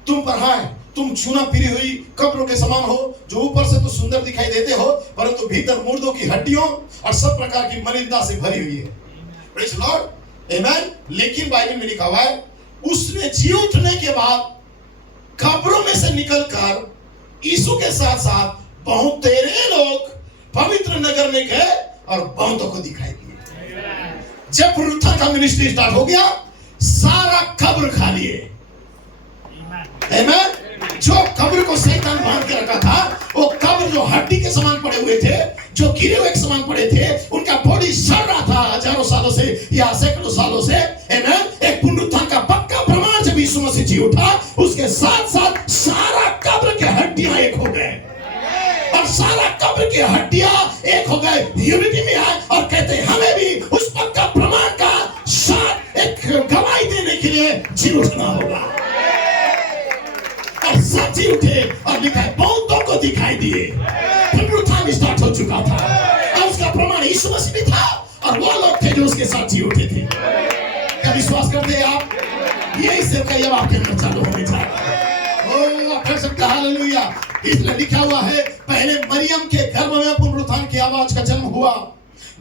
तुम पर हाय, तुम चूना फिरी हुई कब्रों के समान हो, जो ऊपर से तो सुंदर दिखाई देते हो, परंतु भीतर मुर्दों की हड्डियों और सब प्रकार की मलिनता से भरी हुई है। Praise the Lord. आमेन। लेकिन बाइबल में लिखा हुआ है, उसने जी उठने के बाद कब्रों में से निकलकर यीशु के साथ साथ बहुत तेरे लोग पवित्र नगर में गए और बहुतों को दिखाई दिए। जब पुनरुत्थान का मिनिस्ट्री स्टार्ट हो गया, सारा कब्र खाली है। आमेन। जो कब्र को शैतान बांध के रखा था, वो कब्र जो हड्डी के समान पड़े हुए थे, जो गिरे हुए के समान पड़े थे, उनका बॉडी सड़ रहा था हजारों सालों से या सैकड़ों सालों से। आमेन। एक पुनरुत्थान का पक्का प्रमाण जब यीशु मसीह जी उठा, उसके साथ साथ सारा कब्र के हड्डियां एक हो गए और सारा कब्र की हड्डियां एक हो गए, यूनिटी में आए और कहते हैं हमें भी उस पक्का प्रमाण का साथ एक गवाही देने के लिए जी उठना होगा। और सब जी उठे और लिखा है बहुतों को दिखाई दिए। पुनरुत्थान स्टार्ट हो चुका था और उसका प्रमाण यीशु मसीह भी था और वो लोग थे जो उसके साथ जी उठे थे। क्या विश्वास करते हैं आप? यही सेवकाई अब आपके अंदर चालू होने जा रहा है। ओ आप कह सकते हैं हालेलुया। इसलिए लिखा हुआ है, पहले मरियम के गर्भ में पुनरुत्थान की आवाज का जन्म हुआ,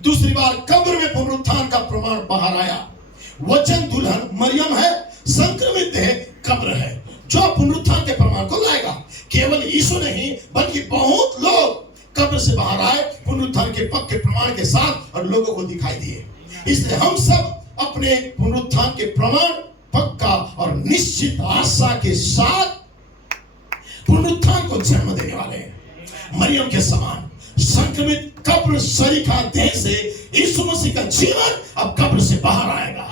दूसरी बार कब्र में पुनरुत्थान का प्रमाण बाहर आया। वचन दुल्हन मरियम है, संक्रमित देह कब्र है, जो पुनरुत्थान के प्रमाण को लाएगा। केवल यीशु नहीं, बल्कि बहुत लोग कब्र से बाहर आए पुनरुत्थान के पक्के प्रमाण के साथ और लोगों को दिखाई दिए। इसलिए हम सब अपने पुनरुत्थान के प्रमाण पक्का और निश्चित आशा के साथ पुनरुत्थान को जन्म देने वाले हैं। मरियम के समान संक्रमित कब्र सरीखा देह से यीशु मसीह का जीवन अब कब्र से बाहर आएगा।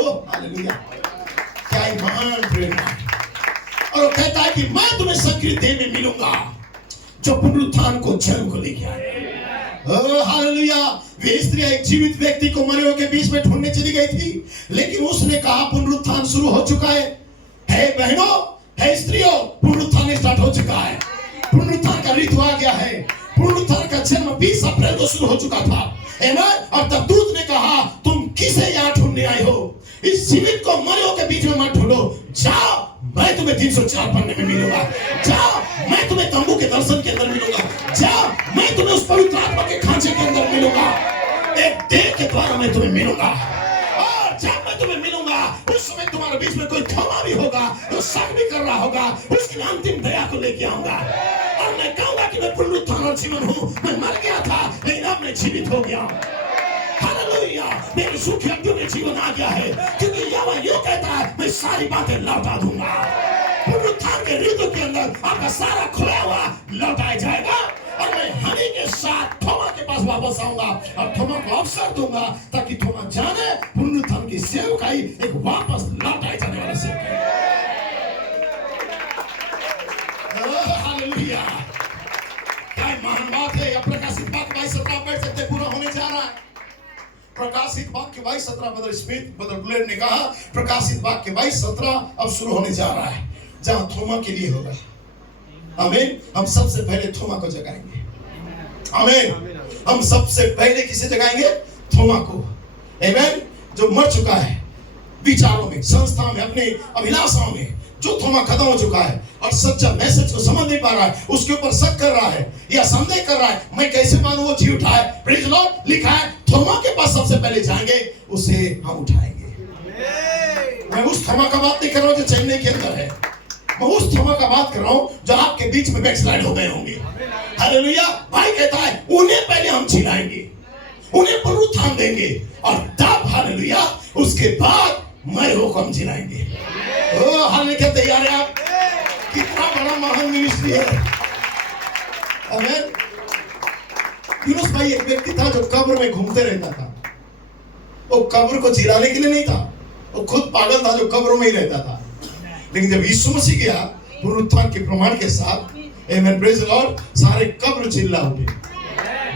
ओ हालेलुया, क्या महान प्रेरणा है। और वो कहता है कि मैं तुम्हें संकृत देह में मिलूंगा, जो पुनरुत्थान को जन्म को लेके आए। हालेलुया। वे स्त्री एक जीवित व्यक्ति को मरे हुए के बीच में ढूंढने चली गई थी, लेकिन उसने कहा पुनरुत्थान शुरू हो चुका है। बहनों, है स्त्रियों, पुनरुत्थान स्टार्ट हो चुका है। पुनरुत्थान का ऋतु आ गया है। पुनरुत्थान का जन्म 20 अप्रैल को शुरू हो चुका था। आमेन। और तब दूत ने कहा, तुम किसे यहाँ ढूंढने आए हो? इस जीवित को मरे के बीच में मत ढूंढो। जाओ, मैं तुम्हें 304 पढ़ने में मिलूंगा। जाओ, मैं तुम्हें तंबू के दर्शन के अंदर मिलूंगा। जाओ, मैं तुम्हें उस पवित्र आत्मा के खांचे के अंदर मिलूंगा। एक देह के द्वारा मैं तुम्हें मिलूंगा। और जब मैं तुम्हें मिलूंगा उस समय तुम्हारे बीच में कोई थोमा भी होगा जो शक भी कर रहा होगा, उसकी अंतिम दया को लेके आऊंगा और मैं कहूंगा कि मैं पुनरुत्थान और जीवन हूं। मैं मर गया था लेकिन अब मैं जीवित हो गया। हालेलुया, मेरी सूखी हड्डियों में जीवन आ गया है, क्योंकि यहोवा यूं कहता है मैं सारी बातें लौटा दूंगा। पुनरुत्थान के ऋतु के अंदर आपका सारा खोया हुआ लौटाया जाएगा और मैं हनी के साथ थोमा के पास वापस आऊंगा और थोमा को अवसर दूंगा ताकि थोमा जाने पुनरुत्थान की सेवकाई एक वापस लौटाई जाने वाला सेवकाई। हालेलुया, क्या महान बात है। प्रकाशित वाक्य 22:17 पढ़ सकते, पूरा होने जा रहा है। प्रकाशित वाक्य 22:17 ब्रदर स्मिथ ब्रदर बुलेट ने कहा, प्रकाशित वाक्य 22:17 अब शुरू होने जा रहा है, जहां थोमा के लिए होगा। आमीन। हम सबसे पहले थोमा को जगाएंगे। आमीन। हम सबसे पहले किसे जगाएंगे? थोमा को। आमीन। जो मर चुका है विचारों में, संस्था में, अपने अभिलाषाओं में, जो थोमा खत्म हो चुका है और सच्चा मैसेज को समझ नहीं पा रहा है, उसके ऊपर शक कर रहा है या संदेह कर रहा है, मैं कैसे मानूं वो जी उठा है। Praise the Lord. लिखा है थोमा के पास सबसे पहले जाएंगे, उसे हम उठाएंगे। मैं उस थोमा का बात नहीं कर रहा हूं जो चेन्नई के अंदर है, मैं उस थोमा का बात कर रहा हूं जो आपके बीच में बैकस्लाइड हो गए होंगे। हालेलुया। भाई कहता है उन्हें पहले हम जिलाएंगे, उन्हें पुनरुत्थान देंगे और तब हालेलुया उसके बाद मरे को हम जिलाएंगे। ओ हालेलुया, तैयार है आप? कितना बड़ा महान मिनिस्ट्री है। आमीन। यूनुस भाई एक व्यक्ति था जो कब्र में घूमते रहता था। वो कब्र को जिलाने के लिए नहीं था, वो खुद पागल था जो कब्रों में ही रहता था। लेकिन जब यीशु मसीह गया पुनरुत्थान के प्रमाण के साथ, आमीन, प्रेज़ द लॉर्ड, सारे कब्र चिल्ला उठे।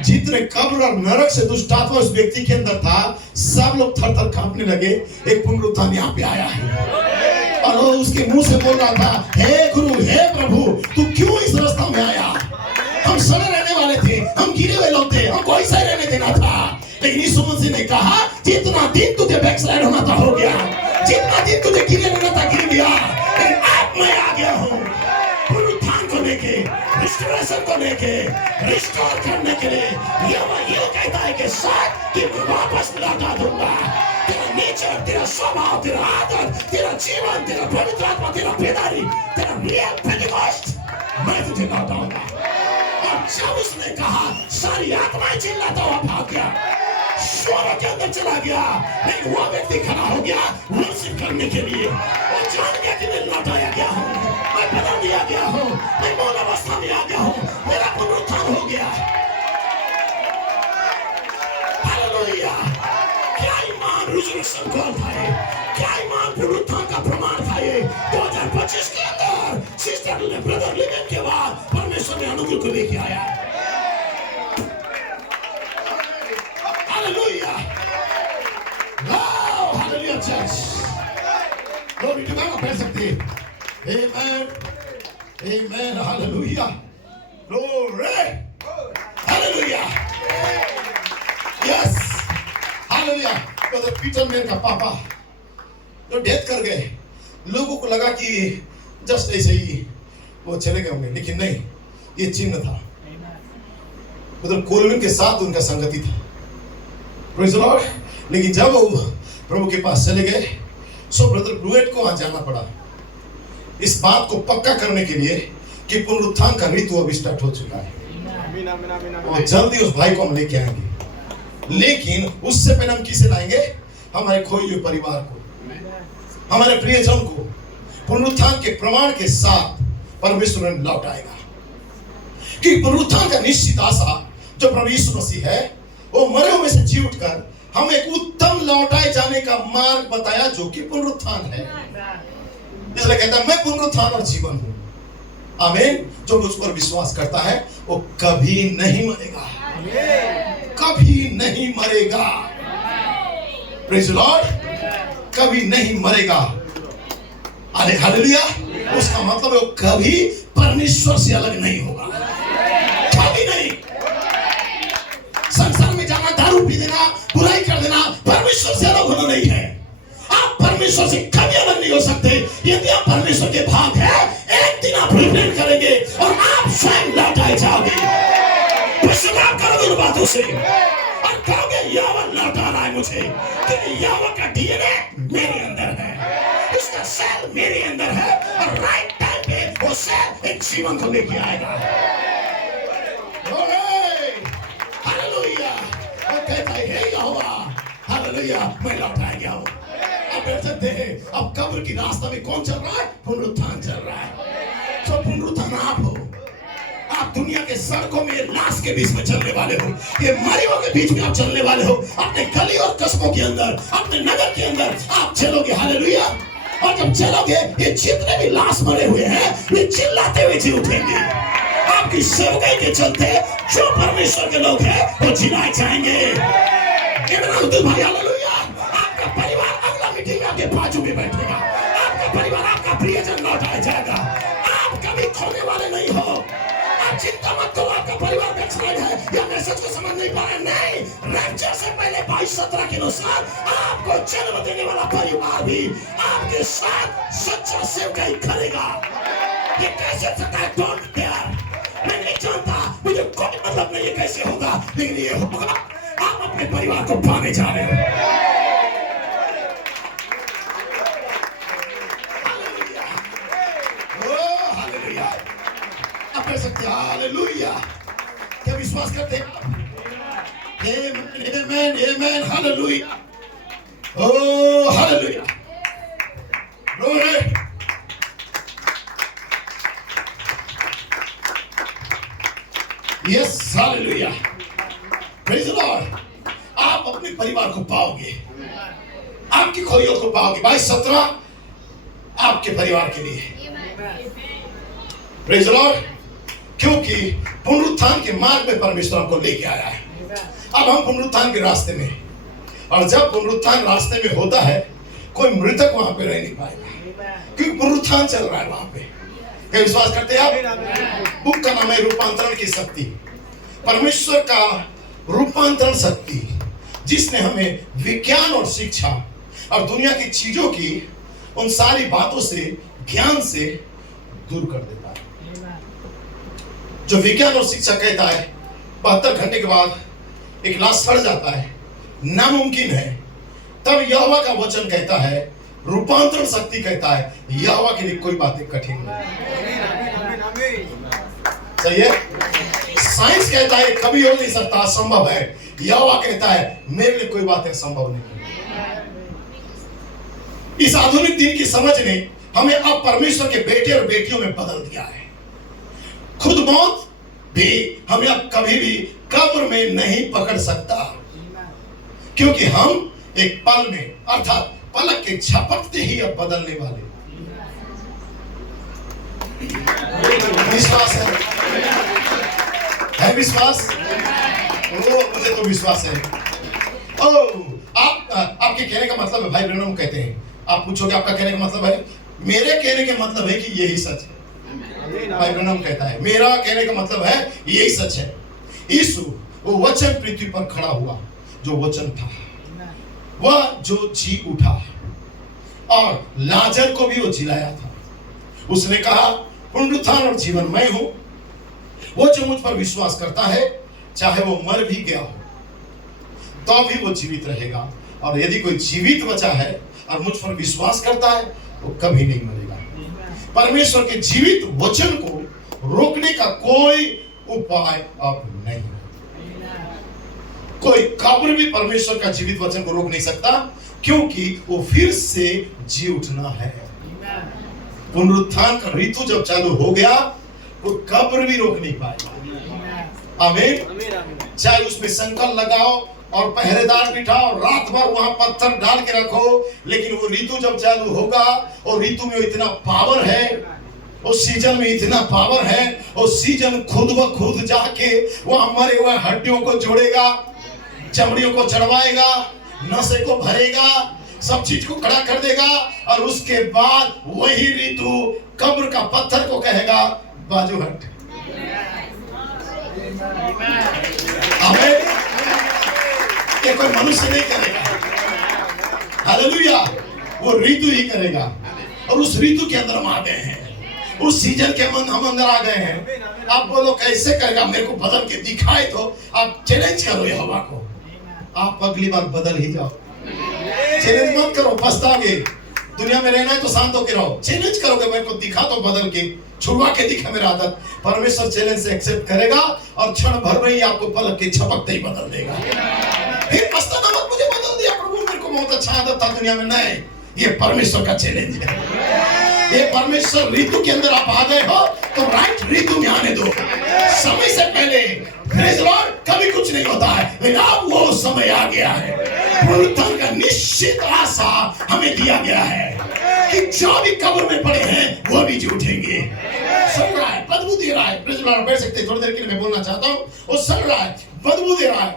जितने कब्र और नरक से दुष्ट आत्मा उस व्यक्ति के अंदर था, सब लोग थर-थर कांपने लगे। एक पुनरुत्थान यहाँ पे आया है और वो उसके मुंह से बोल रहा था, हे गुरु, हे प्रभु, तू क्यों इस रास्ता में आया? हम सड़े रहने वाले थे, हम गिरे हुए लोग थे, हमको ऐसा रहने देना था। लेकिन यीशु मसीह ने कहा, जितना दिन तुझे बैकस्लाइड होना था हो गया, जितना दिन तुझे गिरे रहना था गिर गया, लेकिन अब मैं आ गया हूँ पुनरुत्थान को लेके, रिस्टोरेशन को लेके, रिस्टोर करने के लिए। ये कहता है कि साथ कि वापस लौटा दूंगा तेरा नेचर, तेरा स्वभाव, तेरा आदत, तेरा जीवन, तेरा पवित्र आत्मा, तेरा बेदारी, तेरा रियल पेंटिकॉस्ट, मैं तुझे लौटाऊंगा। और जब उसने कहा, सारी आत्माएं चिल्लाता हुआ भाग गया, स्वर्ग के अंदर चला गया। लेकिन वो व्यक्ति खड़ा हो गया वर्शिप करने के लिए। वो जान गया कि मैं लौटाया गया हूँ, मैं बदल दिया गया हूँ, मैं मौन अवस्था में आ गया हूँ, मेरा पुनरुत्थान हो गया। हालेलुया। क्या ईमान रिजरेक्शन कॉल था ये? क्या ईमान पुनरुत्थान का प्रमाण था ये? 2025 के अंदर सिस्टर ने ब्रदर लिविंग के बाद परमेश्वर ने अनुग्रह को लेके आया। Hallelujah. Wow, hallelujah church. Glory to God. पढ़ सकते हैं। Amen, amen, hallelujah, glory, hallelujah, yes, hallelujah. Brother Peter मेर का पापा जो डेथ कर गए, लोगों को लगा कि जस्ट ऐसे ही वो चले गए होंगे, लेकिन नहीं, ये चिन्ह था। ब्रदर कोलविन के साथ उनका संगति था। Praise the Lord. लेकिन जब वो प्रभु के पास चले गए, सो ब्रदर ब्रुएट को वहां जाना पड़ा इस बात को पक्का करने के लिए कि पुनरुत्थान का ऋतु अभी स्टार्ट हो चुका है। और जल्दी उस भाई को हम लेके आएंगे। लेकिन उससे पहले हम किसे लाएंगे? हमारे खोए हुए परिवार को, हमारे प्रियजन को पुनरुत्थान के प्रमाण के साथ परमेश्वर ने लौटाएगा। कि पुनरुत्थान का निश्चित आशा जो प्रभु यीशु मसीह है, वो मरे हुए से जी उठकर हम एक उत्तम लौटाए जाने का मार्ग बताया जो कि पुनरुत्थान है। इसलिए कहता है मैं पुनरुत्थान और जीवन हूं। आमीन। जो मुझ पर विश्वास करता है वो कभी नहीं मरेगा, कभी नहीं मरेगा। Praise the Lord. कभी नहीं मरेगा। हालेलुया। उसका मतलब है वो कभी परमेश्वर से अलग नहीं होगा, कभी नहीं। संसार में जाना, दारू पी देना, बुराई कर देना, परमेश्वर से अलग परमेश्वर से कभी अलग नहीं हो सकते। यदि आप परमेश्वर के भाग है, एक दिन आप रिपेंट करेंगे और आप स्वयं लौट आए जाओगे। विश्वास करोगे इन बातों से और कहोगे यहोवा लौटा रहा है मुझे, क्योंकि यहोवा का डीएनए मेरे अंदर है, उसका सेल मेरे अंदर है और राइट टाइम पे वो सेल एक जीवन को लेके आएगा। हालेलुया। वो कहता है हे यहोवा, हालेलुया, मैं लौटा गया हूँ। अब बैठ सकते हैं। अब कब्र की रास्ता में कौन चल रहा है? पुनरुत्थान चल रहा है। तो पुनरुत्थान आप हो। आप दुनिया के सड़कों में लाश के बीच में चलने वाले हो, ये मरीजों के बीच में आप चलने वाले हो। अपने गली और कस्बों के अंदर, अपने नगर के अंदर आप चलोगे। हालेलुया। और जब चलोगे, ये जितने भी लाश मरे हुए हैं, वे चिल्लाते हुए जी उठेंगे। आपकी सेवकाई के चलते जो परमेश्वर के लोग हैं, वो जिलाए जाएंगे। भाई हालेलुया। आपका परिवार अगला मीटिंग में आपके बाजू में बैठेगा। आपका परिवार, आपका प्रियजन लौट आ जाएगा। आप कभी खोने वाले नहीं हो। आप चिंता मत करो। आपका परिवार बैकस्लाइड है या मैसेज को समझ नहीं पा रहे, नहीं। रैप्चर से पहले 22:17 के अनुसार आपको जन्म देने वाला परिवार भी आपके साथ सच्चा सेवकाई करेगा। ये कैसे सकता है? Don't care. मैं नहीं जानता, मुझे कोई मतलब नहीं है कैसे होगा, लेकिन ये होगा। आप अपने परिवार को पाने जा रहे हो। हालेलुया। Oh hallelujah. आप कह सकते हैं हालेलुया। क्या विश्वास करते हैं आप? Amen, amen, hallelujah. Oh hallelujah. Glory. Yes, hallelujah. Praise the Lord. आप अपने परिवार को पाओगे, आपकी खोइयों को पाओगे। 22:17 आपके परिवार के लिए। Praise the Lord. क्योंकि पुनरुत्थान के मार्ग में परमेश्वर हमको लेके आया है। अब हम पुनरुत्थान के रास्ते में, और जब पुनरुत्थान रास्ते में होता है, कोई मृतक वहां पे रह नहीं पाएगा, क्योंकि पुनरुत्थान चल रहा है वहां पे। क्या विश्वास करते हैं आप? बुक का नाम है रूपांतरण की शक्ति। परमेश्वर का रूपांतरण शक्ति, जिसने हमें विज्ञान और शिक्षा और दुनिया की चीजों की उन सारी बातों से, ज्ञान से दूर कर देता है। जो विज्ञान और शिक्षा कहता है 72 घंटे के बाद एक लाश सड़ जाता है, नामुमकिन है, तब यहोवा का वचन कहता है, रूपांतरण शक्ति कहता है, यहोवा के लिए कोई बातें कठिन नहीं। सही है? साइंस कहता है कभी हो नहीं सकता, असंभव है। यहोवा कहता है मेरे लिए कोई बातें संभव नहीं। इस आधुनिक दिन की समझ ने हमें अब परमेश्वर के बेटे और बेटियों में बदल दिया है। खुद मौत भी हमें अब कभी भी कब्र में नहीं पकड़ सकता, क्योंकि हम एक पल में, अर्थात पलक के झपकते ही अब बदलने वाले। विश्वास है विश्वास? ओ, मुझे तो विश्वास है। ओ, आपके कहने का मतलब है, भाई ब्रैनम कहते हैं, आप पूछोगे आपका कहने का मतलब है? मेरे कहने का मतलब है कि यही सच है। भाई ब्रैनम कहता है मेरा कहने का मतलब है यही सच है। यीशु वो वचन पृथ्वी पर खड़ा हुआ, जो वचन था, वह जो जी उठा और लाजर को भी वो जिलाया था। उसने कहा पुनरुत्थान और जीवन मैं हूं, वो जो मुझ पर विश्वास करता है, चाहे वो मर भी गया हो तो भी वो जीवित रहेगा, और यदि कोई जीवित बचा है और मुझ पर विश्वास करता है, वो कभी नहीं मरेगा। परमेश्वर के जीवित वचन को रोकने का कोई उपाय अब नहीं। कोई कब्र भी परमेश्वर का जीवित वचन को रोक नहीं सकता, क्योंकि वो फिर से जी उठना है। पुनरुत्थान का ऋतु जब चालू हो गया, वो कब्र भी रोक नहीं पाएगा। आमीन। चाहे उसमें संकल्प लगाओ और पहरेदार बिठाओ, रात भर वहां पत्थर डाल के रखो, लेकिन वो ऋतु जब चालू होगा, और ऋतु में इतना पावर है, उस सीजन में इतना पावर है, और सीजन खुद ब खुद जाके वहां मरे हुए हड्डियों को जोड़ेगा, चमड़ियों को चढ़वाएगा, नशे को भरेगा, सब चीज को खड़ा कर देगा, और उसके बाद वही ऋतु कब्र का पत्थर को कहेगा बाजू हट। आमीन। ये कोई मनुष्य नहीं करेगा। हालेलुया। वो ऋतु ही करेगा। और उस ऋतु के अंदर हम आ गए हैं, उस सीजन के हम अंदर आ गए हैं। आप बोलो कैसे करेगा, मेरे को बदल के दिखाए तो। आप चैलेंज करो यहोवा को, आप अगली बार बदल ही जाओ। चैलेंज मत करो, पछताओगे। दुनिया में रहना है तो शांत होकर रहो। चैलेंज करोगे, मेरे को दिखा तो बदल के, छुड़वा के दिखा मेरा आदत। परमेश्वर चैलेंज से एक्सेप्ट करेगा और क्षण भर में ही आपको पलक के झपकते ही बदल देगा। फिर पछताना मत, मुझे बदल दिया प्रभु, मेरे को बहुत अच्छा आदत था दुनिया में। नहीं, ये परमेश्वर का चैलेंज है। ये परमेश्वर ऋतु के अंदर आप आ गए हो तो राइट ऋतु में आने दो। समय से पहले प्रेज़ लॉर्ड कभी कुछ नहीं होता है, लेकिन अब वो समय आ गया है। पुनरुत्थान का निश्चित आशा हमें दिया गया है कि जो भी कब्र में पड़े हैं वो भी जी उठेंगे। सुन रहा है, बदबू दे रहा है। प्रेज़ लॉर्ड, बैठ सकते हैं थोड़ी देर के लिए, मैं बोलना चाहता हूँ। वो सुन रहा है, बदबू दे रहा है,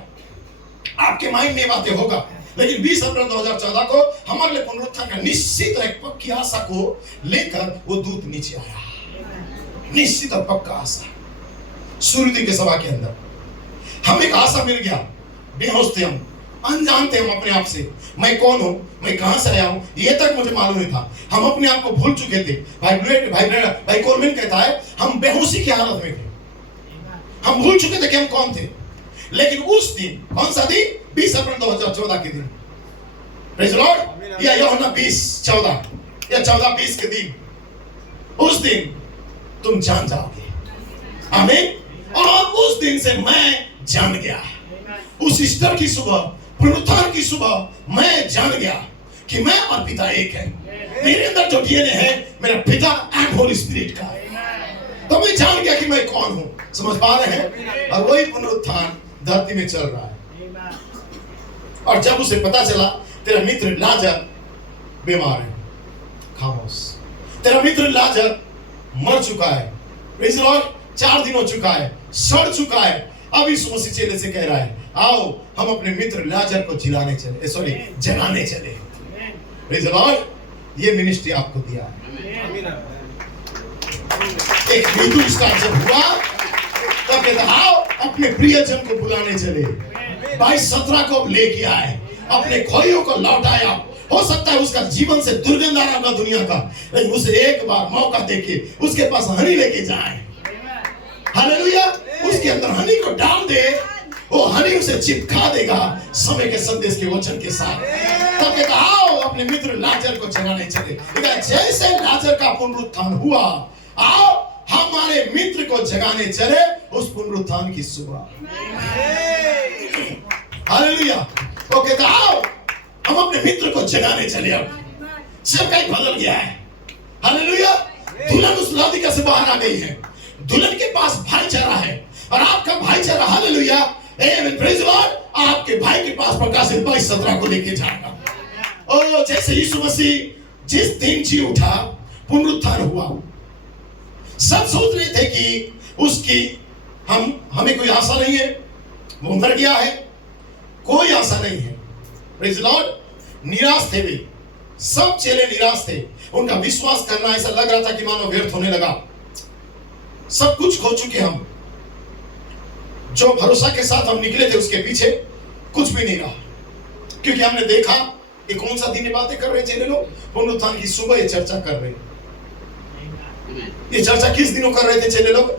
आपके माइंड में बातें होगा। लेकिन 20 अप्रैल 2014 को हमारे लिए पुनरुत्थान का निश्चित और एक पक्की आशा को लेकर वो दूत नीचे आया। निश्चित और पक्का आशा सूर्योदय के सभा के अंदर हमें एक आशा मिल गया। बेहोश थे हम, अनजान थे हम अपने आप से। मैं कौन हूं, मैं कहां से आया हूं, ये तक मुझे मालूम नहीं था। हम अपने आप को भूल चुके थे। भाई कोलमिन कहता है हम बेहोशी की हालत में थे। हम भूल चुके थे कि हम कौन थे। लेकिन उस दिन, कौन सा दिन, 20 अप्रैल 2014 के दिन, प्रेज़ लॉर्ड, या यूहन्ना 20:14 या 14:20 के दिन, उस दिन तुम जान जाओगे। आमीन। और उस दिन से मैं जान गया, उस ईस्टर की सुबह, पुनरुत्थान की सुबह मैं जान गया कि मैं और पिता एक है। मेरे अंदर जो डीएनए है मेरा पिता एंड होली स्पिरिट का है। तो मैं जान गया कि मैं कौन हूं। समझ पा रहे हैं? और वही पुनरुत्थान धरती में चल रहा है। और जब उसे पता चला तेरा मित्र लाजर बीमार है, खामोश, तेरा मित्र लाजर मर चुका है, प्रेज़ लॉर्ड, 4 दिन हो चुका है, सड़ चुका है। अब यीशु मसीह चेले से कह रहा है, आओ हम अपने मित्र लाजर को जगाने चले। प्रेज़ लॉर्ड, ये मिनिस्ट्री आपको दिया है। एक ऋतु स्टार्ट जब हुआ तब कहता आओ अपने प्रियजन को बुलाने चले। 22-17 को लेके आए, अपने खोइयों को लौटाया। हो सकता है उसका जीवन से दुर्गंध आ रहा होगा दुनिया का, लेकिन उसे एक बार मौका देके उसके पास हनी लेके जाए। हालेलुया। उसके अंदर हनी को डाल दे, वो हनी उसे चिपका देगा समय के संदेश के वचन के साथ। तब कहता आओ अपने मित्र लाजर को जगाने चले। जैसे लाजर का पुनरुत्थान हुआ, आओ हमारे मित्र को जगाने चले उस पुनरुत्थान की सुबह। हालेलुया। वो कहता आओ हम अपने मित्र को जगाने चले। अब सब कहीं बदल गया है। हालेलुया। दुल्हन उस लादिका से बाहर आ गई है। दुल्हन के पास भाईचारा है और आपका भाईचारा, हालेलुया, आमेन, प्रेज़ लॉर्ड, आपके भाई के पास प्रकाशित 22:17 को लेके जाएगा। और जैसे यीशु मसीह जिस दिन जी उठा, पुनरुत्थान हुआ, सब सोच रहे थे कि उसकी हमें कोई आशा नहीं है, वो मर गया है, कोई आशा नहीं है। प्रेज़ लॉर्ड, निराश थे वे, सब चेले निराश थे। उनका विश्वास करना ऐसा लग रहा था कि मानो व्यर्थ होने लगा। सब कुछ खो चुके हम, जो भरोसा के साथ हम निकले थे उसके पीछे कुछ भी नहीं रहा। क्योंकि हमने देखा कि कौन सा दिन बातें कर रहे चेले लोग, पुनरुत्थान की सुबह ये चर्चा कर रहे। ये चर्चा किस दिनों कर रहे थे चेले लोग?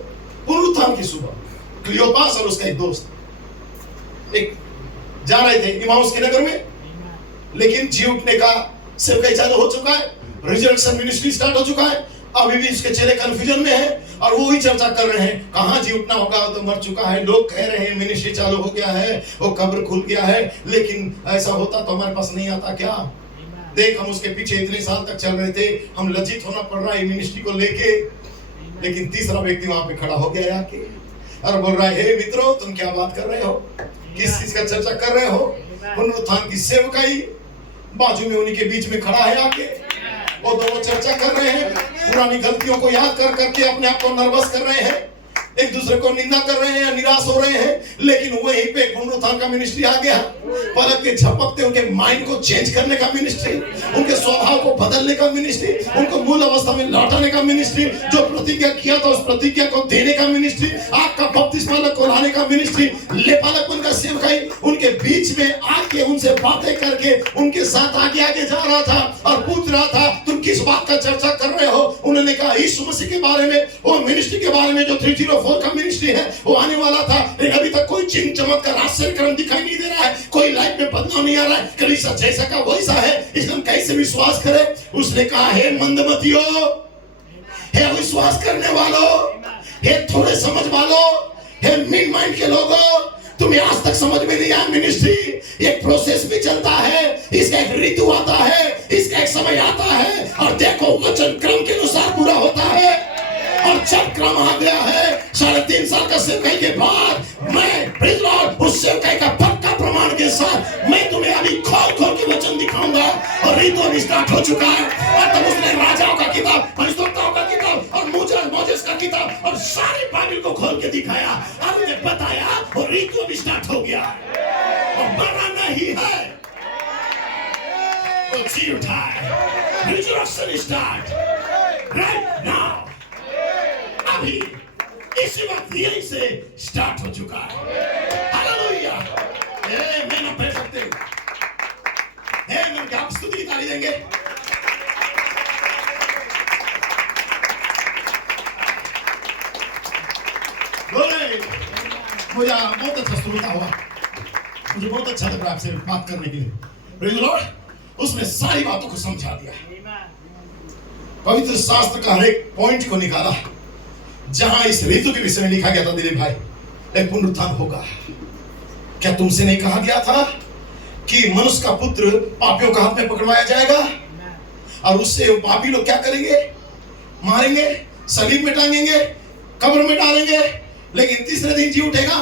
पुनरुत्थान की सुबह। क्लियोपास और उसका एक दोस्त एक जा रहे थे इमाउस के नगर में, लेकिन जी उठने का सेवकाई चालू हो चुका है, रिजरेक्शन मिनिस्ट्री स्टार्ट हो चुका है। अभी भी इसके चेले कंफ्यूजन में हैं और वो ही चर्चा कर रहे हैं, कहाँ जी उठना होगा, तो मर चुका है। लोग कह रहे हैं मिनिस्ट्री चालू हो गया है, वो कब्र खुल गया है, लेकिन ऐसा होता तो हमारे पास नहीं आता क्या? देख, हम उसके पीछे इतने साल तक चल रहे थे, हम लज्जित होना पड़ रहा है मिनिस्ट्री को लेके। लेकिन तीसरा व्यक्ति वहां पे खड़ा हो गया आके और बोल रहा है, हे मित्रों, तुम क्या बात कर रहे हो, किस चीज का चर्चा कर रहे हो? पुनरुत्थान की सेवकाई। बाजू में उन्हीं के बीच में खड़ा है आके, वो दोनों चर्चा कर रहे हैं, पुरानी गलतियों को याद कर करके अपने आप को नर्वस कर रहे हैं, एक दूसरे को निंदा कर रहे हैं, निराश हो रहे हैं। लेकिन वहीं पे पुनरुत्थान का मिनिस्ट्री आ गया, पलक के झपकते उनके माइंड को चेंज करने का मिनिस्ट्री, उनके स्वभाव को बदलने का मिनिस्ट्री, उनको मूल अवस्था में लौटाने का मिनिस्ट्री, जो प्रतिज्ञा किया था उस प्रतिज्ञा को देने का मिनिस्ट्री, आग का बपतिस्मा को लाने का मिनिस्ट्री, लेपालकपन का सेवकाई, उनके बीच में आके उनसे बातें करके उनके साथ आगे आगे जा रहा था और पूछ रहा था तुम किस बात का चर्चा कर रहे हो। उन्होंने कहा यीशु मसीह के बारे में, वो मिनिस्ट्री के बारे में जो 304 का मिनिस्ट्री है वो आने वाला था, लेकिन अभी तक कोई चिन्ह चमत्कार आश्चर्य कर्म दिखाई नहीं दे रहा है, कोई लाइफ में बदलाव नहीं आ रहा है, कलीसिया जैसा का वैसा है, इसलिए हम कैसे विश्वास करें। उसने कहा हे मंदमतियों, हे विश्वास करने वालों, हे थोड़े समझ वालों, हे मिड माइंड के लोगों, तुम्हें आज तक समझ में नहीं आया मिनिस्ट्री एक प्रोसेस भी चलता है, इसका एक ऋतु आता है, इसका एक समय आता है, और देखो वचन क्रम के अनुसार पूरा होता है। और जब क्रम आ गया है 3.5 साल का सेवकाई के बाद, मैं प्रेज़ लॉर्ड उस सेवकाई का पक्का प्रमाण के साथ मैं तुम्हें अभी खोल खोल के वचन दिखाऊंगा, और ऋतु अभी स्टार्ट हो चुका है। और तब उसने राजाओं का किताब, भविष्यवक्ताओं का किताब और मोजेस का किताब और सारी बाइबल को खोल के दिखाया और उन्हें बताया, और ऋतु अभी स्टार्ट हो गया और मरना नहीं है। जी उठाए, रिजरेक्शन स्टार्ट राइट नाउ, अभी इसी वक्त यहीं से स्टार्ट हो चुका है। हालेलुया। मैं ना पढ़ सकते, मैं क्या स्तुति ताली देंगे। मुझे बहुत अच्छा श्रोता हुआ, मुझे बहुत अच्छा लग रहा है आपसे बात करने के लिए। Praise the Lord. उसने सारी बातों को समझा दिया, पवित्र शास्त्र का हर एक पॉइंट को निकाला। जहां इस ऋतु के विषय में लिखा गया था दिलीप भाई, एक पुनरुत्थान होगा। क्या तुमसे नहीं कहा गया था कि मनुष्य का पुत्र पापियों का हाथ में पकड़वाया जाएगा और उससे वो पापी लोग क्या करेंगे? मारेंगे, सलीब में टांगेंगे, कब्र में डालेंगे, लेकिन तीसरे दिन जी उठेगा।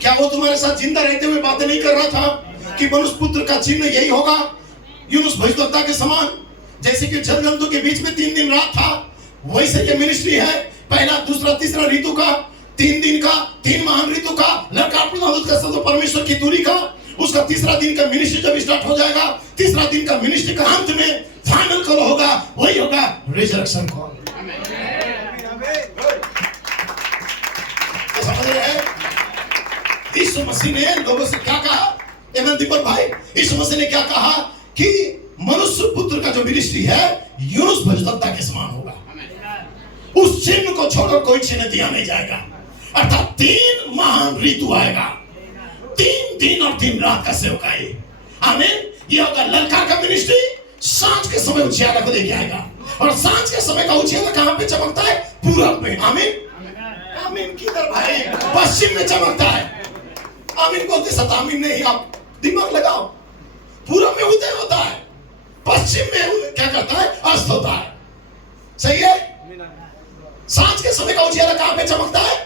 क्या वो तुम्हारे साथ जिंदा रहते हुए बातें नहीं कर रहा था कि मनुष्य पुत्र का चिन्ह यही होगा, यूनुस भविष्यवक्ता के समान? जैसे कि जलजंतु के बीच में 3 दिन रात था, वैसे ये मिनिस्ट्री है, पहला दूसरा तीसरा ऋतु का, 3 दिन का, 3 महान ऋतु का, लड़का प्रधान का सब परमेश्वर की दूरी का, उसका तीसरा दिन का मिनिस्ट्री जब स्टार्ट हो जाएगा, तीसरा दिन का मिनिस्ट्री का अंत में फाइनल कॉल होगा, वही होगा रिजरेक्शन कॉल। समझ रहे हैं? यीशु मसीह ने लोगों से क्या कहा? दीपक भाई, यीशु मसीह ने क्या कहा कि मनुष्य पुत्र का जो मिनिस्ट्री है यूनुस भविष्यवक्ता के समान होगा। उस चिन्ह को छोड़कर कोई चिन्ह दिया नहीं जाएगा। अर्थात 3 महान ऋतु आएगा, 3 दिन और 3 रात का सेवकाई। आमीन। ये होगा ललकार का मिनिस्ट्री, सांझ के समय उजियाला को लेके आएगा, और सांझ के समय का उजियाला कहां पे चमकता है? पूरब में। आमीन। आमीन किधर भाई? पश्चिम में चमकता है। आमीन बोलते सत आमीन नहीं, आप दिमाग लगाओ। पूरब में उदय होता है, पश्चिम में क्या करता है? अस्त होता है। सही है? सांझ के समय का उजियाला कहां पे चमकता है?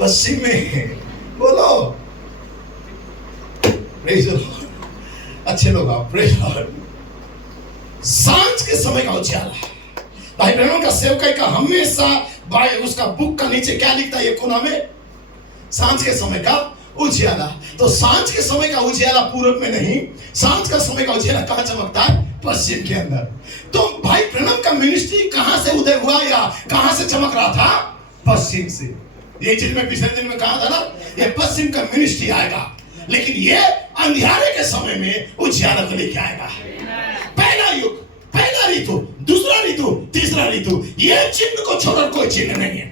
पश्चिम में। बोलो प्रेज़ द लॉर्ड। अच्छे लोग आप, प्रेज़ द लॉर्ड। सांझ के समय का उजियाला। भाई बहनों का सेवकाई का हमेशा भाई उसका बुक का नीचे क्या लिखता है? ये कोना में सांझ के समय का उजियाला। तो सांझ के समय का उजियाला पूरब में नहीं, सांझ का समय का उजियाला कहां चमकता है? पश्चिम के अंदर। तो भाई प्रणव का मिनिस्ट्री कहां से उदय हुआ या कहां से चमक रहा था? पश्चिम से। ये चीज मैं पिछले दिन में कहा था ना, ये पश्चिम का मिनिस्ट्री आएगा, लेकिन ये अंधियारे के समय में उजियाला को लेके आएगा। पहला युग, पहला ऋतु, दूसरा ऋतु, तीसरा ऋतु, ये चिन्ह को छोड़कर कोई चिन्ह नहीं है।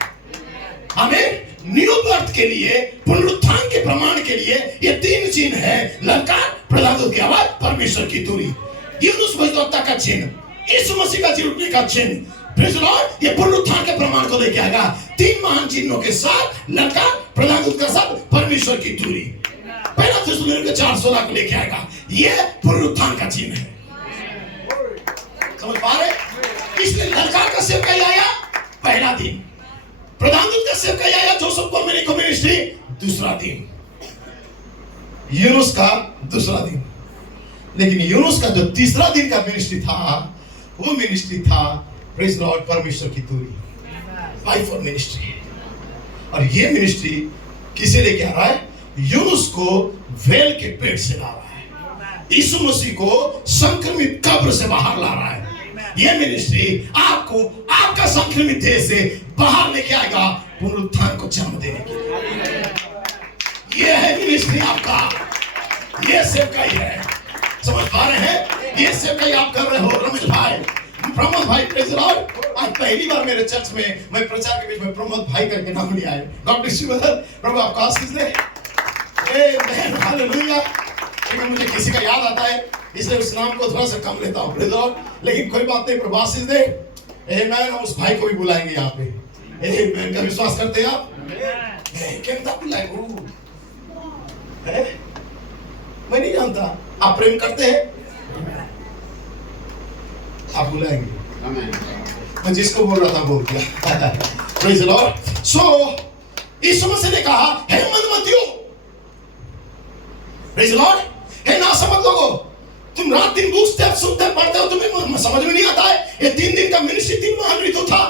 हमें न्यू बर्थ के लिए, पुनरुत्थान के प्रमाण के लिए ये 3 चिन्ह है। ललकार, प्रधान की आवाज, परमेश्वर की दूरी। यूनुस भविष्यवक्ता का चिन्ह, यीशु मसीह का जी उठने का चिन्ह, प्रेज़ द लॉर्ड, ये पुनरुत्थान के प्रमाण को लेके आएगा। 3 महान चिन्हों के साथ ललकार, प्रधान का शब्द, परमेश्वर की दूरी। पहला थिस्सलुनीके 4:16 को लेके आएगा। ये पुनरुत्थान का चिन्ह है। समझ पा रहे? इसलिए ललकार का सेवकाई आया पहला दिन, प्रधान दूत का सेवकाई आया जोसेफ को मिनिस्ट्री दूसरा दिन, यूनुस का दूसरा दिन। लेकिन यूनुस का जो तीसरा दिन का मिनिस्ट्री था, वो मिनिस्ट्री था प्रेज़ द लॉर्ड, परमेश्वर की दूरी, लाइफ और मिनिस्ट्री। और ये मिनिस्ट्री किसे लेके आ रहा है? यूनुस को वेल के पेट से ला रहा है, यीशु मसीह को संक्रमित कब्र से बाहर ला रहा है। ये मिनिस्ट्री आपको आपका संक्रमित देह से बाहर लेके आएगा, पुनरुत्थान को जन्म देने के लिए। ये है मिनिस्ट्री आपका, ये सेवकाई है। समझ पा रहे हैं? ये सेवकाई आप कर रहे हो रमेश भाई, प्रमोद भाई। Praise the Lord. आज पहली बार मेरे चर्च में मैं प्रचार के बीच में प्रमोद भाई करके नाम लिया है। God bless you brother. प्रभु आपको आशीष दे। आमेन, हालेलुया। लेकिन मुझे किसी का याद आता है इसलिए उस नाम को थोड़ा सा कम लेता हूं। Praise the Lord. लेकिन कोई बात नहीं, प्रभु आशीष दे। आमेन। उस भाई को भी बुलाएंगे यहाँ पे। आमेन। का विश्वास करते हैं आप? क्या बुलाएंगे? मैं नहीं जानता। आप प्रेम करते हैं? आप बुलाएंगे। मैं जिसको बोल रहा था बोल दिया। Praise the Lord. सो यीशु मसीह ने कहा, हे मनमतियों, प्रेज द लॉर्ड, हे नासमझ लोगों, तुम रात दिन बुझते सुनते पढ़ते हो, तुम्हें समझ में नहीं आता है? ये 3 दिन का मिनिस्ट्री 3 महान ऋतु था।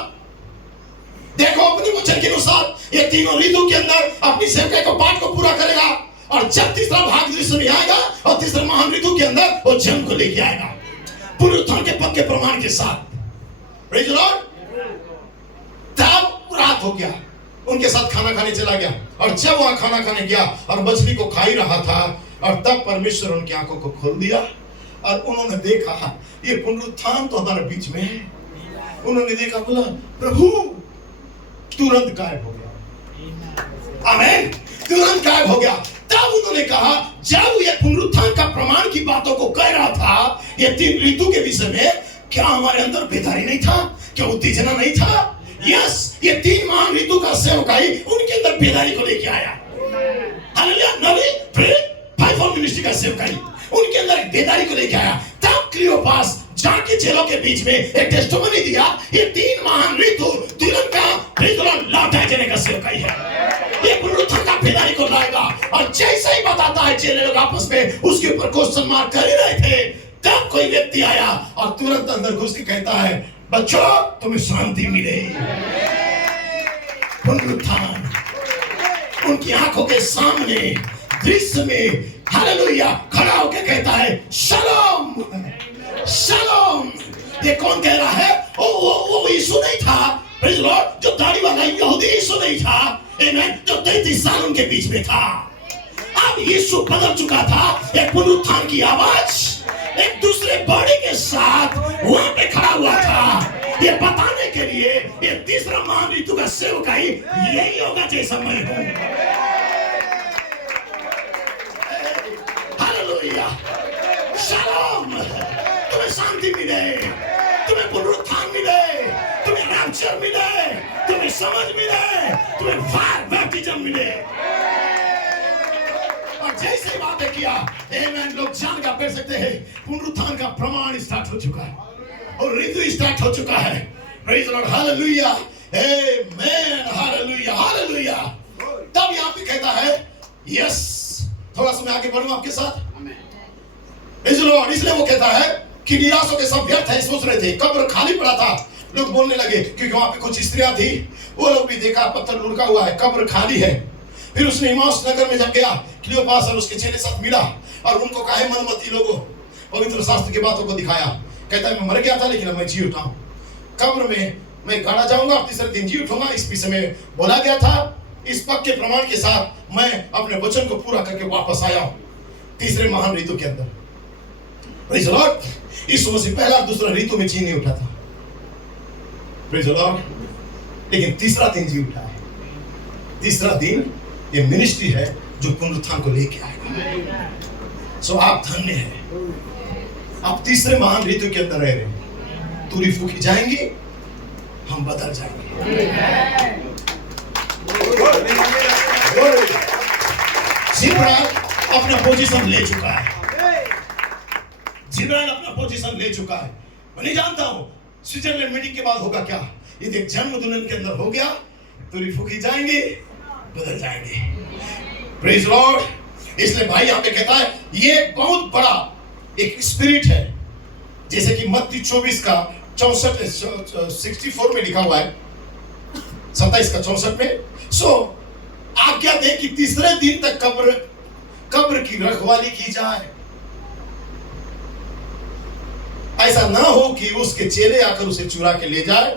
देखो अपने वचन के अनुसार ये तीनों ऋतु के अंदर अपनी सेवकाई को पाठ को पूरा करेगा, और जब तीसरा भाग दृश्य में आएगा और तीसरे महान ऋतु के अंदर वो जन्म को लेके आएगा पुनरुत्थान के पक्के प्रमाण के साथ। Praise the Lord. तब रात हो गया, उनके साथ खाना खाने चला गया, और जब वहां खाना खाने गया और मछली को खा ही रहा था, और तब परमेश्वर उनकी आंखों को खोल दिया और उन्होंने देखा ये पुनरुत्थान तो हमारे बीच में है। उन्होंने देखा, बोला प्रभु, तुरंत गायब हो गया। आमीन। तुरंत गायब हो गया। तब उन्होंने कहा, जब ये पुनरुत्थान का प्रमाण की बातों को कह रहा था, ये 3 ऋतु के विषय में, क्या हमारे अंदर बेदारी नहीं था? क्या उत्तेजना नहीं था? यस, ये 3 महान ऋतु का सेवकाई उनके अंदर बेदारी को लेके आया। हालेलुया। नबी, प्रेरित, फाइवफोल्ड मिनिस्ट्री का सेवकाई उनके अंदर एक बेदारी को लेके आया। तब क्लियोपास जाके चेलों के बीच में एक टेस्टिमनी दिया, ये 3 महान ऋतु तुरंत का लौटा देने का सेवकाई है। ये पुनरुत्थान का बेदारी को लाएगा। और जैसे ही बताता है, चेले लोग आपस में उसके ऊपर क्वेश्चन मार्क कर ही रहे थे, तब कोई व्यक्ति आया और तुरंत अंदर घुस के कहता है, बच्चों, तुम्हें शांति मिले। पुनरुत्थान उनकी आंखों के सामने दृश्य में, हालेलुया, खड़ा होकर कहता है, शलोम शलोम। ये कौन कह रहा है? वो यीशु नहीं था, प्रेज द लॉर्ड, जो दाढ़ी वाला यहूदी यीशु नहीं था, आमीन, जो 33 साल उनके बीच में था। अब यीशु बदल चुका था। एक पुनरुत्थान की आवाज एक दूसरे बॉडी के साथ वहां पे खड़ा हुआ था, ये बताने के लिए ये तीसरा महान ऋतु का सेवकाई यही होगा जैसा मैं हूं। हालेलुया। शलोम। तुम्हें शांति मिले, तुम्हें पुनरुत्थान मिले, तुम्हें रैप्चर मिले, तुम्हें समझ मिले, तुम्हें फायर बैप्टिज्म मिले। और जैसे बातें किया, आमीन, लोग जान का पढ़ सकते हैं, पुनरुत्थान का प्रमाण स्टार्ट हो चुका है और ऋतु स्टार्ट हो चुका है। Praise the Lord. हालेलुया। आमीन। हालेलुया। हालेलुया। तब यहाँ पे कहता है, यस, थोड़ा सा मैं आगे बढ़ूं आपके साथ। Praise the Lord. इसलिए वो कहता है कि निराशों के सब व्यर्थ है, सोच रहे थे, कब्र खाली पड़ा था। लोग बोलने लगे, क्योंकि वहां पे कुछ स्त्रियां थी, वो लोग भी देखा पत्थर लुढ़का हुआ है, कब्र खाली है। फिर उसने इमाउस नगर में जब गया, क्लियोपास और उसके चेले साथ मिला और उनको कहा, मनमती लोगों, पवित्र शास्त्र की बातों को दिखाया। कहता है, मैं मर गया था लेकिन अब मैं जी उठा हूं, कब्र में मैं गाड़ा जाऊंगा और तीसरे दिन जी उठूंगा। इस विषय में बोला गया था। इस पक्के प्रमाण के साथ मैं अपने वचन को पूरा करके वापस आया हूं तीसरे महान ऋतु के अंदर। Praise the Lord. यीशु मसीह पहला और दूसरा ऋतु में जी नहीं उठा था, प्रेज द लॉर्ड, लेकिन तीसरा दिन जी उठा है। तीसरा दिन ये मिनिस्ट्री है जो पुनरुत्थान को लेके आएगा। सो आप धन्य हैं, आप तीसरे महान ऋतु के अंदर रह रहे हैं। तुरी फूकी जाएंगी, हम बदल जाएंगे। जिब्राइल अपना पोजीशन ले चुका है। जिब्राइल अपना पोजीशन ले चुका है। मैं नहीं जानता हूं स्विट्जरलैंड मीटिंग के बाद होगा क्या। ये देख, जन्म दुल्हन के अंदर हो गया, तुरी फूकी जाएंगे, बदल जाएंगे। Praise Lord. इसलिए भाई यहाँ पे कहता है, ये बहुत बड़ा एक स्पिरिट है, जैसे कि मत्ती 24 का 64 में लिखा हुआ है, 27 का 64 में। सो आज्ञा दे कि तीसरे दिन तक कब्र की रखवाली की जाए। ऐसा ना हो कि उसके चेले आकर उसे चुरा के ले जाए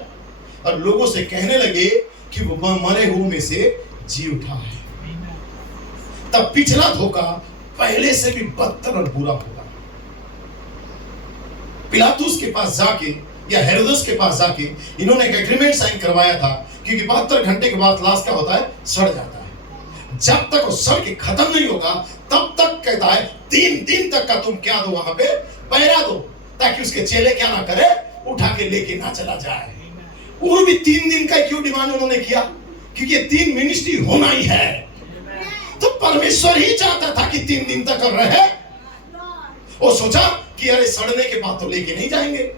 और लोगों से कहने लगे कि वो मरे हुए में से जी उठा है। तब पिछला धोखा पहले से भी बदतर और बुरा होगा। पिलातुस के पास जाके या हेरोदेस के पास जाके इन्होंने एक एग्रीमेंट साइन करवाया था, क्योंकि 72 घंटे के बाद लाश क्या होता है, सड़ जाता है। जब तक वो सड़ के खत्म नहीं होगा तब तक कहता है 3 दिन तक का तुम क्या दो, वहां पे पहरा दो, ताकि उसके चेले क्या ना करे, उठा के लेके ना चला जाए। वो भी 3 दिन का क्यों डिमांड उन्होंने किया, क्योंकि ये 3 मिनिस्ट्री होना ही है। तो परमेश्वर ही चाहता था कि 3 दिन तक रहे। वो सोचा कि अरे सड़ने के बाद तो लेके नहीं जाएंगे,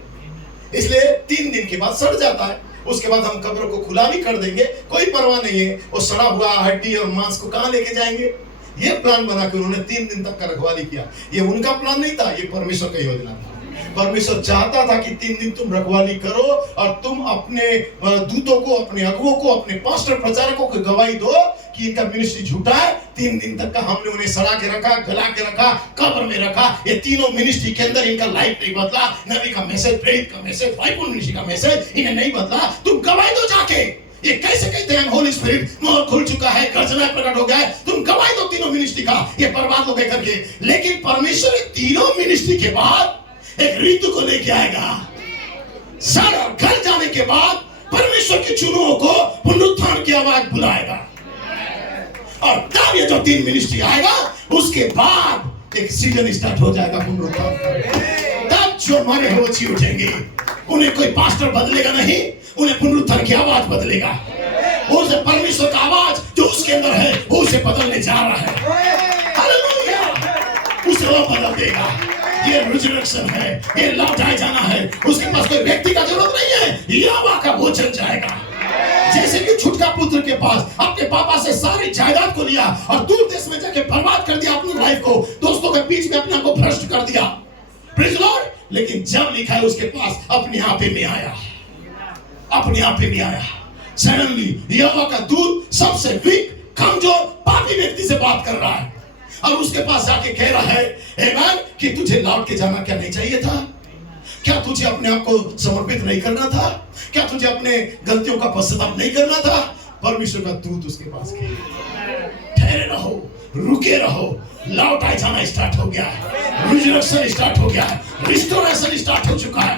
इसलिए 3 दिन के बाद सड़ जाता है, उसके बाद हम कब्र को खुला भी कर देंगे, कोई परवाह नहीं है। वो सड़ा हुआ हड्डी और मांस को कहां लेके जाएंगे। ये प्लान बना के उन्होंने 3 दिन तक का रखवाली किया। ये उनका प्लान नहीं था, ये परमेश्वर का योजना था। परमेश्वर चाहता था कि 3 दिन तुम रखवाली करो और तुम अपने दूतों को, अपने अगुओं को, अपने पास्टर प्रचारकों को गवाही दो कि इनका मिनिस्ट्री झूठा है। 3 दिन तक का हमने उन्हें सड़ा के रखा, गला के रखा, कब्र में रखा। ये तीनों मिनिस्ट्री के अंदर इनका लाइफ नहीं बदला, नबी का मैसेज, प्रेरित का मैसेज, फाइव मिनिस्ट्री का मैसेज इन्हें नहीं बदला। तुम गवाही दो जाके। ये कैसे कहते हैं होली स्पिरिट मोहर खुल चुका है, गर्जना प्रकट हो गया है, तुम गवाही दो तीनों मिनिस्ट्री का, ये बर्बाद हो गए करके। लेकिन परमेश्वर तीनों मिनिस्ट्री के बाद एक ऋतु को लेके आएगा। सड़ और गल जाने के बाद परमेश्वर के चुनुओं को पुनरुत्थान की आवाज बुलाएगा, और तब ये जो 3 मिनिस्ट्री आएगा उसके बाद एक सीजन स्टार्ट हो जाएगा पुनरुत्थान। तब जो मरे हो जी उठेंगे, उन्हें कोई पास्टर बदलेगा नहीं, उन्हें पुनरुत्थान की आवाज बदलेगा। उसे परमेश्वर का आवाज जो उसके अंदर है वो उसे बदलने जा रहा है। हालेलुया, उसे वो बदल देगा। ये रिजरेक्शन है, ये लौटाए जाना है। उसके पास कोई व्यक्ति का जरूरत नहीं है, यहोवा का वचन जाएगा। जैसे कि छुटका पुत्र के पास अपने पापा से सारी जायदाद को लिया और दूर देश में जाके बर्बाद कर दिया अपनी लाइफ को, दोस्तों के बीच में अपने आप को भ्रष्ट कर दिया। Praise Lord. लेकिन जब लिखा है उसके पास अपने आप ही में आया, अपने आप ही में आया। सडनली यहोवा का दूत सबसे वीक, कमजोर, पापी व्यक्ति से बात कर रहा है और उसके पास जाके कह रहा है आमेन कि तुझे लौट के जाना क्या नहीं चाहिए था? क्या तुझे अपने आप को समर्पित नहीं करना था? क्या तुझे अपने गलतियों का पश्चाताप नहीं करना था? परमेश्वर का दूत उसके पास गया। ठहरे रहो, रुके रहो, लौट आए जाना स्टार्ट हो गया है, रिजरेक्शन स्टार्ट हो गया है, रिस्टोरेशन स्टार्ट हो चुका है।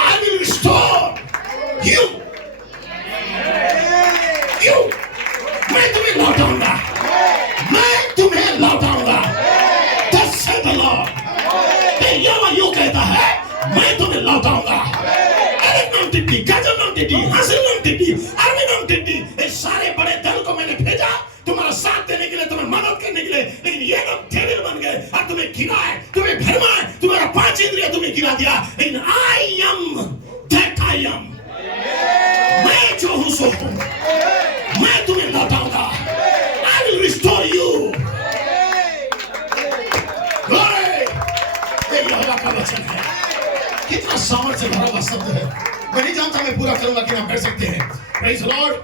आई विल रिस्टोर यू, मैं तुम्हें लौटाऊंगा, मैं तुम्हें लौटाऊंगा। Thus saith the Lord। यहोवा यूं कहता है, मैं तुम्हें लौटाऊंगा। टिड्डी, गजब टिड्डी, हासिल टिड्डी, आर्मी टिड्डी, इस सारे बड़े दल को मैंने भेजा तुम्हारा साथ देने के लिए, तुम्हें मदद करने के लिए, लेकिन ये लोग डेविल बन गए और तुम्हें गिराए, तुम्हें भरमाए, तुम्हारा 5 इंद्रिय तुम्हें गिरा दिया। लेकिन I am that I am। मैं जो हूं सो हूं, मैं तुम्हें लौटाऊंगा। I will restore you। Glory। ये यहोवा का वचन है। कितना सामर्थ्य से भरा हुआ शब्द है। मैं नहीं जानता मैं पूरा करूंगा कि आप कर सकते हैं। Praise the Lord।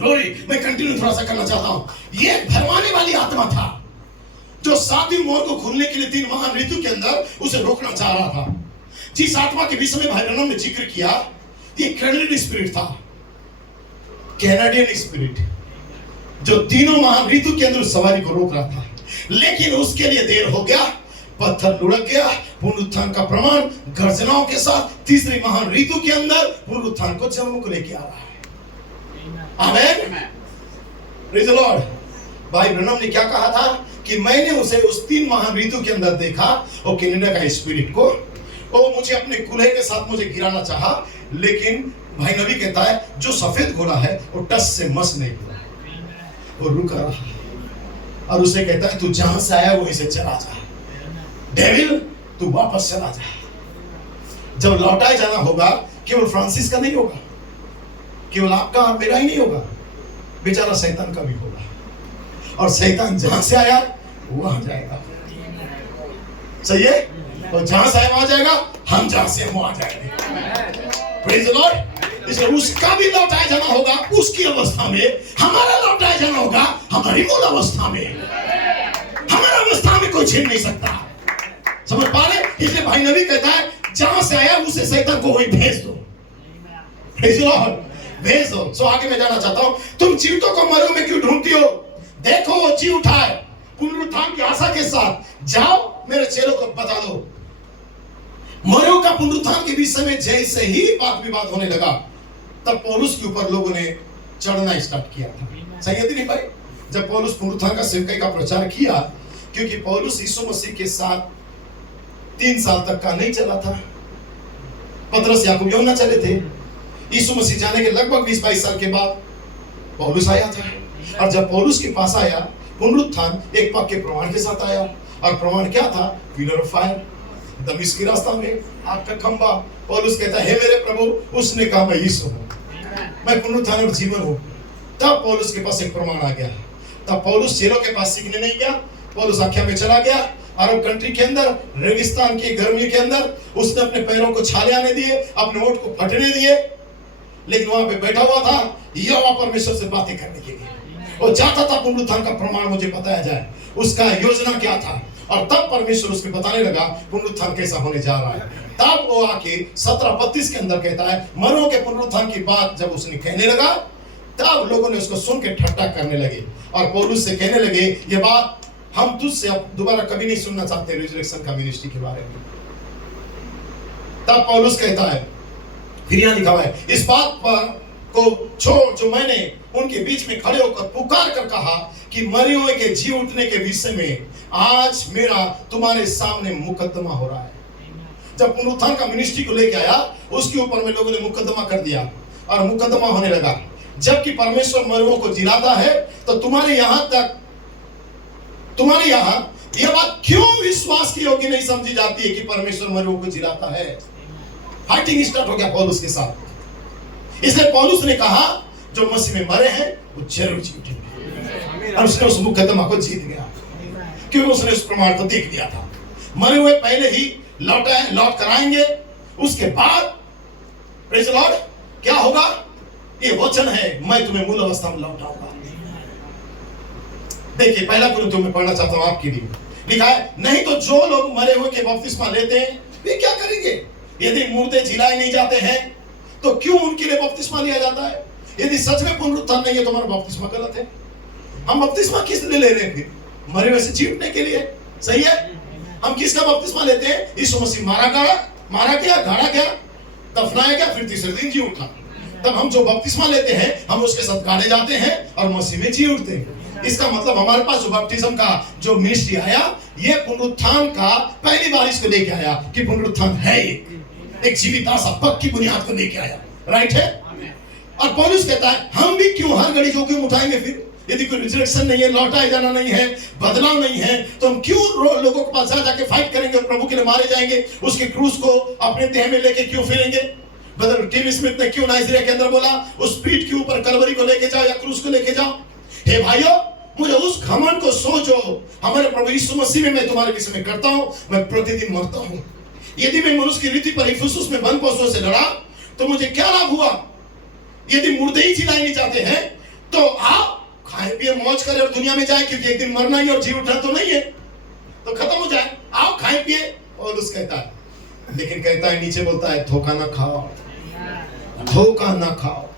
Glory। मैं कंटिन्यू थोड़ा सा करना चाहता हूं। ये भरमाने वाली आत्मा था जो 7वीं मोहर को खुलने के लिए 3 महान ऋतु के अंदर उसे रोकना चाह रहा था। जिस आत्मा के विषय में भाई ब्रनम ने जिक्र किया, ये कैनेडियन स्पिरिट था, कैनेडियन स्पिरिट, जो तीनों महान ऋतु के अंदर सवारी को रोक रहा था। लेकिन उसके लिए देर हो गया, पत्थर लुढ़क गया। पुनरुत्थान का प्रमाण गर्जनाओं के साथ 3री महान ऋतु के अंदर पुनरुत्थान को जन्म को लेके आ रहा है। आमेन। Praise the Lord. भाई ब्रनम ने क्या कहा था कि मैंने उसे उस 3 महान ऋतु के अंदर देखा, और कनाडा का स्पिरिट को, वो मुझे अपने कुल्हे के साथ मुझे गिराना चाहा, लेकिन भाई नबी कहता है जो सफेद घोड़ा है वो टस से मस नहीं हुआ, वो रुका रहा और उसे कहता है तू जहां से आया वहीं से चला जा, डेविल तू वापस चला जा। जब लौटाए जाना होगा केवल फ्रांसिस का नहीं होगा, केवल आपका और मेरा ही नहीं होगा, बेचारा शैतान का भी होगा। और शैतान जहां से आया वहां जाएगा, सही है? और जहां से आया वहां जाएगा, हम जहां से हम वहां जाएंगे। Praise the Lord. इसलिए उसका भी लौटाया जाना होगा उसकी अवस्था में, हमारा लौटाया जाना होगा हमारी मूल अवस्था में। हमारा अवस्था में कोई छीन नहीं सकता, समझ पा रहे? इसलिए भाई नबी कहता है जहां से आया उसे शैतान को वहीं भेज दो। प्रेज़ द लॉर्ड, भेज दो। सो आगे मैं जाना चाहता हूं, तुम जीवितों को मरों में क्यों ढूंढती हो? देखो वो जी उठा है, पुनरुत्थान की आशा के साथ जाओ, मेरे चेलों को बता दो। मरियों का पुनरुत्थान के विषय में जैसे ही बात विवाद होने लगा, तब पौलुस के ऊपर लोगों ने चढ़ना स्टार्ट किया था। सही है नहीं भाई? जब पौलुस पुनरुत्थान का सेवकाई का प्रचार किया, क्योंकि पौलुस यीशु मसीह के साथ 3 साल तक का नहीं चला था। पतरस याकूब यूहन्ना चले थे। यीशु मसीह जाने के लगभग 20-22 साल के बाद पौलुस आया था। और जब पौलुस के पास आया, पुनरुत्थान एक पक्के प्रमाण के साथ आया। और प्रमाण क्या था? पिलर ऑफ फायर, दमिश्क की रास्ता में आग का खंभा। पौलुस कहता है, हे मेरे प्रभु, उसने कहा मैं यीशु हूं, मैं पुनरुत्थान और जीवन हूं। तब पौलुस के पास एक प्रमाण आ गया। तब पौलुस चेलों के पास सीखने नहीं गया। पौलुस आख्या में चला गया, अरब कंट्री के अंदर, रेगिस्तान की गर्मी के अंदर उसने अपने पैरों को छाले आने दिए, अपने ओंठ को फटने दिए, लेकिन वहां पे बैठा हुआ था यहोवा परमेश्वर से बातें करने के लिए। वो चाहता था पुनरुत्थान का प्रमाण मुझे बताया जाए, उसका योजना क्या था। और तब परमेश्वर उसको बताने लगा पुनरुत्थान कैसा होने जा रहा है। तब वो आके 17:32 के अंदर कहता है, मरों के पुनरुत्थान की बात जब उसने कहने लगा, तब लोगों ने उसको सुन के ठट्टा करने लगे और पौलुस से कहने लगे, ये बात हम तुझसे अब दोबारा कभी नहीं सुनना चाहते रिजरेक्शन का मिनिस्ट्री के बारे में। तब पौलुस कहता है, फिर यहाँ लिखा हुआ है, इस बात पर को छोड़ जो मैंने उनके बीच में खड़े होकर पुकार कर कहा कि मरे हुए के जी उठने के विषय में आज मेरा तुम्हारे सामने मुकदमा हो रहा है। जब पुनरुत्थान का मिनिस्ट्री को लेके आया, उसके ऊपर में लोगों ने मुकदमा कर दिया और मुकदमा होने लगा। जबकि परमेश्वर मरुओं को जिलाता है, तो तुम्हारे यहाँ यह बात क्यों विश्वास की योग्य नहीं समझी जाती है कि परमेश्वर मरुओं को जिलाता है? फाइटिंग स्टार्ट हो गया पौलुस के साथ। इसलिए पौलुस ने कहा, जो मसीह में मरे हैं वो जरूर जी उठेंगे। और उसने उस मुकदमा को जीत गया, क्योंकि उसने उस प्रमाण को देख लिया था। मरे हुए पहले ही लौट कर आएंगे। उसके बाद प्रेज़ द लॉर्ड क्या होगा? ये वचन है, मैं तुम्हें मूल अवस्था में लौटाऊंगा। देखिए, पहला कुरिन्थियों में पढ़ना चाहता हूं आपके लिए। लिखा है, नहीं तो जो लोग मरे हुए के बपतिस्मा लेते हैं वे क्या करेंगे? यदि मुर्दे जिलाए नहीं जाते हैं तो क्यों उनके लिए बपतिस्मा लिया जाता है? यदि सच में पुनरुत्थान नहीं है तो हमारा बपतिस्मा गलत है। हम बपतिस्मा किस लिए ले रहे हैं? मरे हुए से जी उठने के लिए। सही है? हम किसका बपतिस्मा लेते हैं? यीशु मसीह मारा गया, गाड़ा गया, दफनाया गया, फिर तीसरे दिन जी उठा। तब हम जो बपतिस्मा लेते हैं, हम उसके साथ गाड़े जाते हैं और मसीह में जी उठते हैं। इसका मतलब हमारे पास जो बपतिस्म का जो मिनिस्ट्री आया, ये पुनरुत्थान का पहली बार इसको लेके आया कि पुनरुत्थान है, एक जीवित आशा पक्की बुनियाद को लेके आया। राइट है? और पौलुस कहता है, हम भी क्यों हर घड़ी जोखिम उठाएंगे? फिर यदि कोई रिजरेक्शन नहीं है, लौटाए जाना नहीं है, बदलाव नहीं है, तो हम क्यों लोगों के पास जाके फाइट करेंगे और प्रभु के लिए मारे जाएंगे? उसके क्रूस को अपने देह में लेके क्यों फिरेंगे? ब्रदर टीवी स्मिथ ने क्यों नाइजीरिया के अंदर बोला, उस पीठ के ऊपर कलवरी को लेके जाओ या क्रूस को लेके जाओ। हे भाइयों, मुझे उस घमंड को सोचो, हमारे प्रभु यीशु मसीह में मैं तुम्हारे विषय में करता हूं, मैं प्रतिदिन मरता हूं। यदि मैं मनुष्य की रीति पर इफिसुस में बंद पशुओं से लड़ा तो मुझे क्या लाभ हुआ? यदि मुर्दे ही जिलाए नहीं जाते हैं तो आप खाए पिए मौज करें और दुनिया में जाए, क्योंकि एक दिन मरना ही और जी उठना तो नहीं है, तो खत्म हो जाए। आओ खाए पिए। और उस कहता है, लेकिन कहता है, नीचे बोलता है, धोखा ना खाओ, धोखा ना खाओ।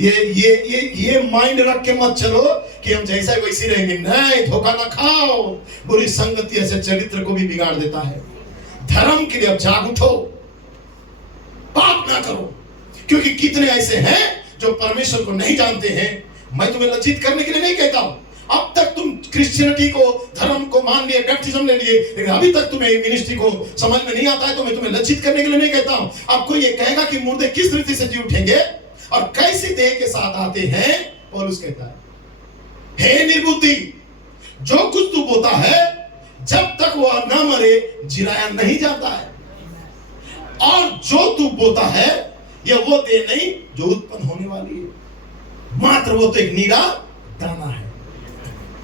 ये माइंड रख के मत चलो कि हम जैसा वैसे रहेंगे। नहीं, धोखा ना खाओ। बुरी संगति ऐसे चरित्र को भी बिगाड़ देता है। धर्म के लिए अब जाग उठो, पाप ना करो, क्योंकि कितने ऐसे हैं जो परमेश्वर को नहीं जानते हैं। मैं तुम्हें लज्जित करने के लिए नहीं कहता हूं। अब तक तुम क्रिश्चियनिटी को, धर्म को मान लिए, बैप्टिज्म ले लिए, लेकिन अभी तक तुम्हें मिनिस्ट्री को समझ में नहीं आता है, तो मैं तुम्हें लज्जित करने के लिए नहीं कहता हूं। अब कोई ये कहेगा कि मुर्दे किस रीति से जी उठेंगे और कैसे देह के साथ आते हैं, पौलुस कहता है, हे निर्बुद्धि, जो कुछ तू बोता है जब तक वह न मरे जिलाया नहीं जाता है, और जो तू बोता है यह वो देह नहीं जो उत्पन्न होने वाली है, मात्र वो तो एक नीरा दाना है।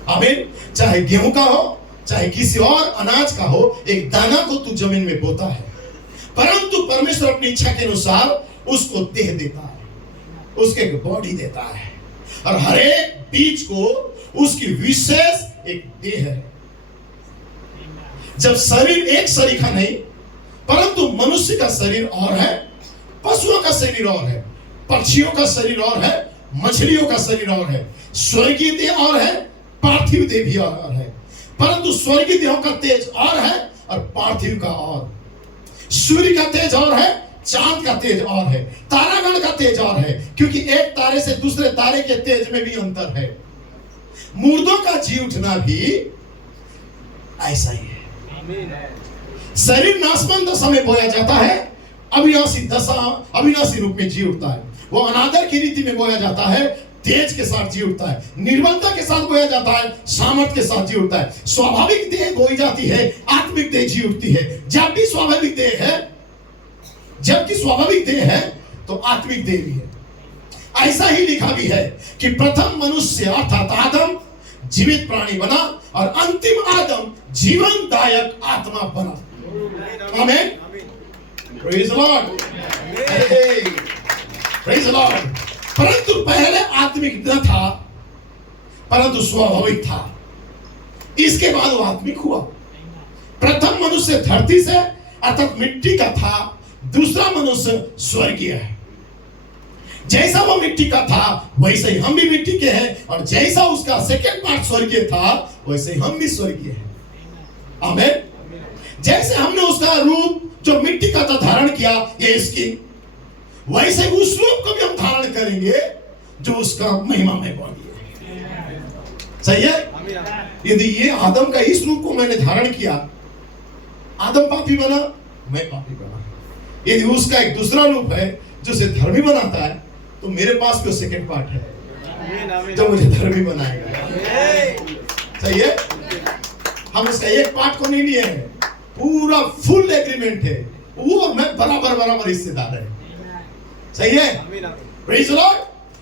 आमीन। चाहे गेहूं का हो, चाहे किसी और अनाज का हो, एक दाना को तू जमीन में बोता है, परंतु परमेश्वर अपनी इच्छा के अनुसार उसको देह देता है, उसके बॉडी देता है, और हर एक बीज को उसकी विशेष एक देह है। जब शरीर एक सरीखा नहीं, परंतु मनुष्य का शरीर और है, पशुओं का शरीर और है, पक्षियों का शरीर और है, मछलियों का शरीर और है, स्वर्गीय देह और है, पार्थिव देह भी और है, परंतु स्वर्गीय देहों का तेज और है और पार्थिव का और। सूर्य का तेज और है, चांद का तेज और है, तारागण का तेज और है, क्योंकि एक तारे से दूसरे तारे के तेज में भी अंतर है। मुर्दों का जी उठना भी ऐसा ही है। शरीर नाशवान दशा में बोया जाता है, अविनाशी रूप में जी उठता है। वो अनादर की रीति में बोया जाता है, तेज के साथ जी उठता है। निर्बलता के साथ बोया जाता है, सामर्थ के साथ जी उठता है। स्वाभाविक देह बोई जाती है, आत्मिक देह जी उठती है। जबकि स्वाभाविक देह है तो आत्मिक देह भी है। ऐसा ही लिखा भी है कि प्रथम मनुष्य अर्थात आदम जीवित प्राणी बना और अंतिम आदम जीवनदायक आत्मा बना। आमीन। Praise the Lord, praise the Lord. परंतु पहले आत्मिक न था, परंतु स्वाभाविक था। इसके बाद वो आत्मिक हुआ। प्रथम मनुष्य धरती से अर्थात मिट्टी का था, दूसरा मनुष्य स्वर्गीय है। जैसा वो मिट्टी का था वैसे ही हम भी मिट्टी के हैं, और जैसा उसका सेकंड पार्ट स्वर्गीय था वैसे ही हम भी स्वर्गीय हैं। आमीन। जैसे हमने उसका रूप जो मिट्टी का था धारण किया, ये इसकी, वैसे उस रूप को भी हम धारण करेंगे जो उसका महिमामय बॉडी है। सही है। यदि ये आदम का इस रूप को मैंने धारण किया, आदम पापी बना, मैं पापी बना। यदि उसका एक दूसरा रूप है जो उसे धर्मी बनाता है, तो मेरे पास भी सेकंड पार्ट है जो मुझे धर्मी बनाएगा। सही है। हम इसका एक पार्ट को नहीं लिए हैं, पूरा फुल एग्रीमेंट है। वो और मैं बराबर हिस्सेदार है। सही है। Praise the Lord.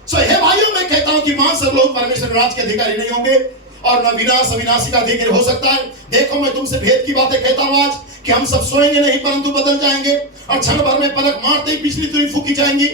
सो हे भाइयों, मैं कहता हूं कि मांस और लोग परमेश्वर राज के अधिकारी नहीं होंगे, और न विनाश अविनाशी का अधिकारी हो सकता है। देखो, मैं तुमसे भेद की बातें कहता हूं आज, कि हम सब सोएंगे नहीं परंतु बदल जाएंगे, और क्षण भर में पलक मारते ही पिछली तुरी फूकी जाएंगी,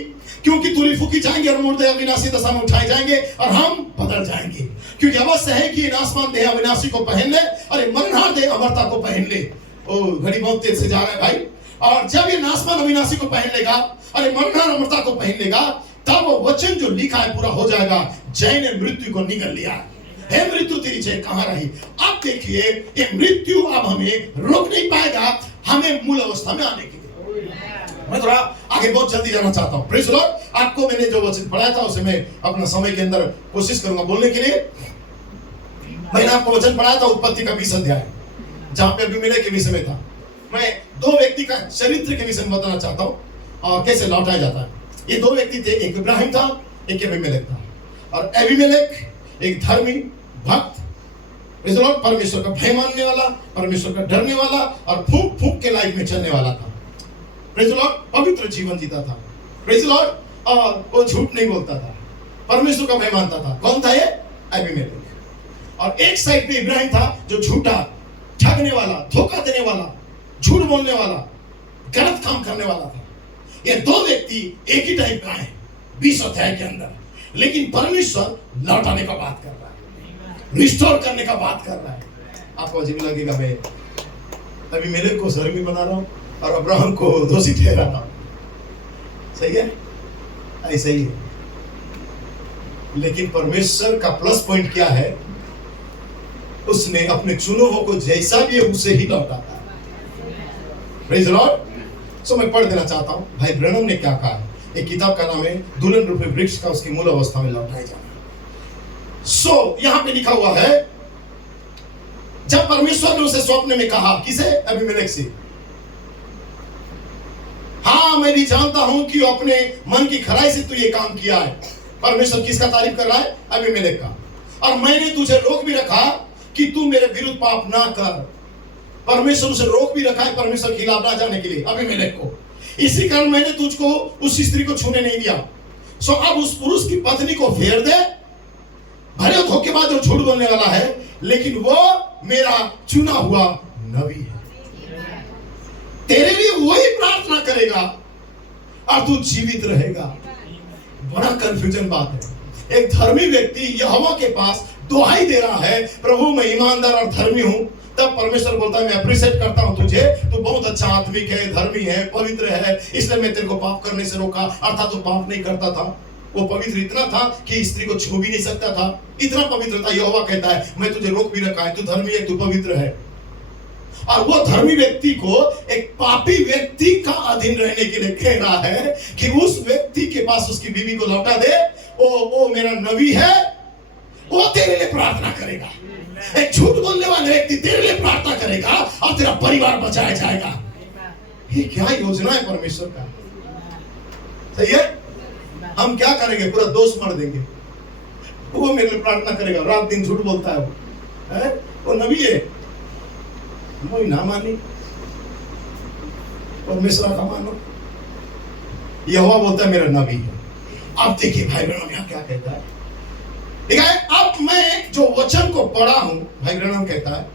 क्योंकि तुरी फूकी जाएंगी और मुर्दे अविनाशी दशा में उठाए जाएंगे और हम बदल जाएंगे। क्योंकि अवश्य है कि नाशवान देह अविनाशी को पहन ले और ये मरणहार देह अमरता को पहन ले। ओ, घड़ी बहुत तेज से जा रहा है भाई। और जब ये नाशवान अविनाशी को पहन लेगा और मरणहार अमरता को पहन लेगा, तब वो वचन जो लिखा है पूरा हो जाएगा, जय ने मृत्यु को निगल लिया। हे मृत्यु, तेरी जय कहां रही? अब देखिए, ये मृत्यु अब हमें रोक नहीं पाएगा, हमें मूल अवस्था में आने के लिए। मैं थोड़ा आगे बहुत जल्दी जाना चाहता हूं। Praise the Lord. आपको मैंने जो वचन पढ़ाया था उसे मैं अपना समय के अंदर कोशिश करूंगा बोलने के लिए। मैंने आपको वचन पढ़ाया था उत्पत्ति का 20 अध्याय, जहां पे अबीमेलेक के विषय में था। मैं दो व्यक्ति का चरित्र के विषय में बताना चाहता हूं और कैसे लौटाया जाता है। ये दो व्यक्ति थे, एक इब्राहिम था, एक अबीमेलेक था। और अबीमेलेक एक धर्मी भक्त, परमेश्वर का भय मानने वाला, परमेश्वर का डरने वाला और फूंक फूंक के लाइफ में चलने वाला था। Praise the Lord. पवित्र जीवन जीता था। Praise the Lord. और वो झूठ नहीं बोलता था, परमेश्वर का भय मानता था। कौन था ये? अबीमेलेक। और एक साइड पे इब्राहिम था, जो झूठा, ठगने वाला, धोखा देने वाला, झूठ बोलने वाला, गलत काम करने वाला था। ये दो व्यक्ति एक ही टाइप का है 20 अध्याय के अंदर, लेकिन परमेश्वर लौटाने का बात कर रहा है, रिस्टोर करने का बात कर रहा है। आपको अजीब लगेगा, मैं अबीमेलेक को धर्मी बना रहा हूं और अब्राहम को दोषी ठहरा रहा हूं। सही है, ऐसा ही है। लेकिन परमेश्वर का प्लस पॉइंट क्या है? उसने अपने चुने हुए को जैसा भी है उसे ही लौटाता है। Praise the Lord. सो मैं पढ़ देना चाहता हूं, भाई ब्रैनम ने क्या कहा है। एक किताब का नाम है दुल्हन रूपी वृक्ष का उसकी मूल अवस्था में लौटाया जाना। सो यहां पे लिखा हुआ है, जब परमेश्वर ने उसे स्वप्न में कहा, किसे? अबीमेलेक से, हाँ मैं भी जानता हूं कि अपने मन की खराई से तू ये काम किया है। परमेश्वर किसका तारीफ कर रहा है? अबीमेलेक का। और मैंने तुझे रोक भी रखा कि तू मेरे विरुद्ध पाप ना कर। परमेश्वर उसे रोक भी रखा है परमेश्वर के खिलाफ ना जाने के लिए, अबीमेलेक को। इसी कारण मैंने तुझको उस स्त्री को छूने नहीं दिया। सो अब उस पुरुष की पत्नी को फेर दे, भले धोखेबाज और झूठ बोलने वाला है, लेकिन वो मेरा चुना हुआ नबी है। तेरे लिए वही प्रार्थना करेगा और तू जीवित रहेगा। बड़ा कंफ्यूजन बात है। एक धर्मी व्यक्ति यहोवा के पास दुहाई दे रहा है, प्रभु मैं ईमानदार और धर्मी हूं। तब परमेश्वर बोलता है, मैं अप्रिशिएट करता हूं तुझे, तू बहुत अच्छा आत्मिक है, धर्मी है, पवित्र है, इसलिए मैं तेरे को पाप करने से रोका, अर्थात तू पाप नहीं करता था। वो पवित्र इतना था कि स्त्री को छू भी नहीं सकता था, इतना पवित्र था। यहोवा कहता है मैं तुझे रोक भी रखा है, तू धर्मी है, तू पवित्र है। और वो धर्मी व्यक्ति को एक पापी व्यक्ति का अधीन रहने के लिए कह रहा है कि उस व्यक्ति के पास उसकी बीवी को लौटा दे। वो मेरा नबी है, वो तेरे लिए प्रार्थना करेगा। एक झूठ बोलने वाले व्यक्ति तेरे लिए प्रार्थना करेगा और तेरा परिवार बचाया जाएगा। ये क्या योजना है परमेश्वर का, सही है। हम क्या करेंगे, पूरा दोष मार देंगे। वो मेरे लिए प्रार्थना करेगा, रात दिन झूठ बोलता है वो नबी है, कोई ना मानी, परमेश्वर का मानो। यहोवा बोलता है मेरा नबी है। अब देखिए भाई बहनों यहाँ क्या कहता है, ठीक है। अब मैं जो वचन को पढ़ा हूं, भाई बहनों कहता है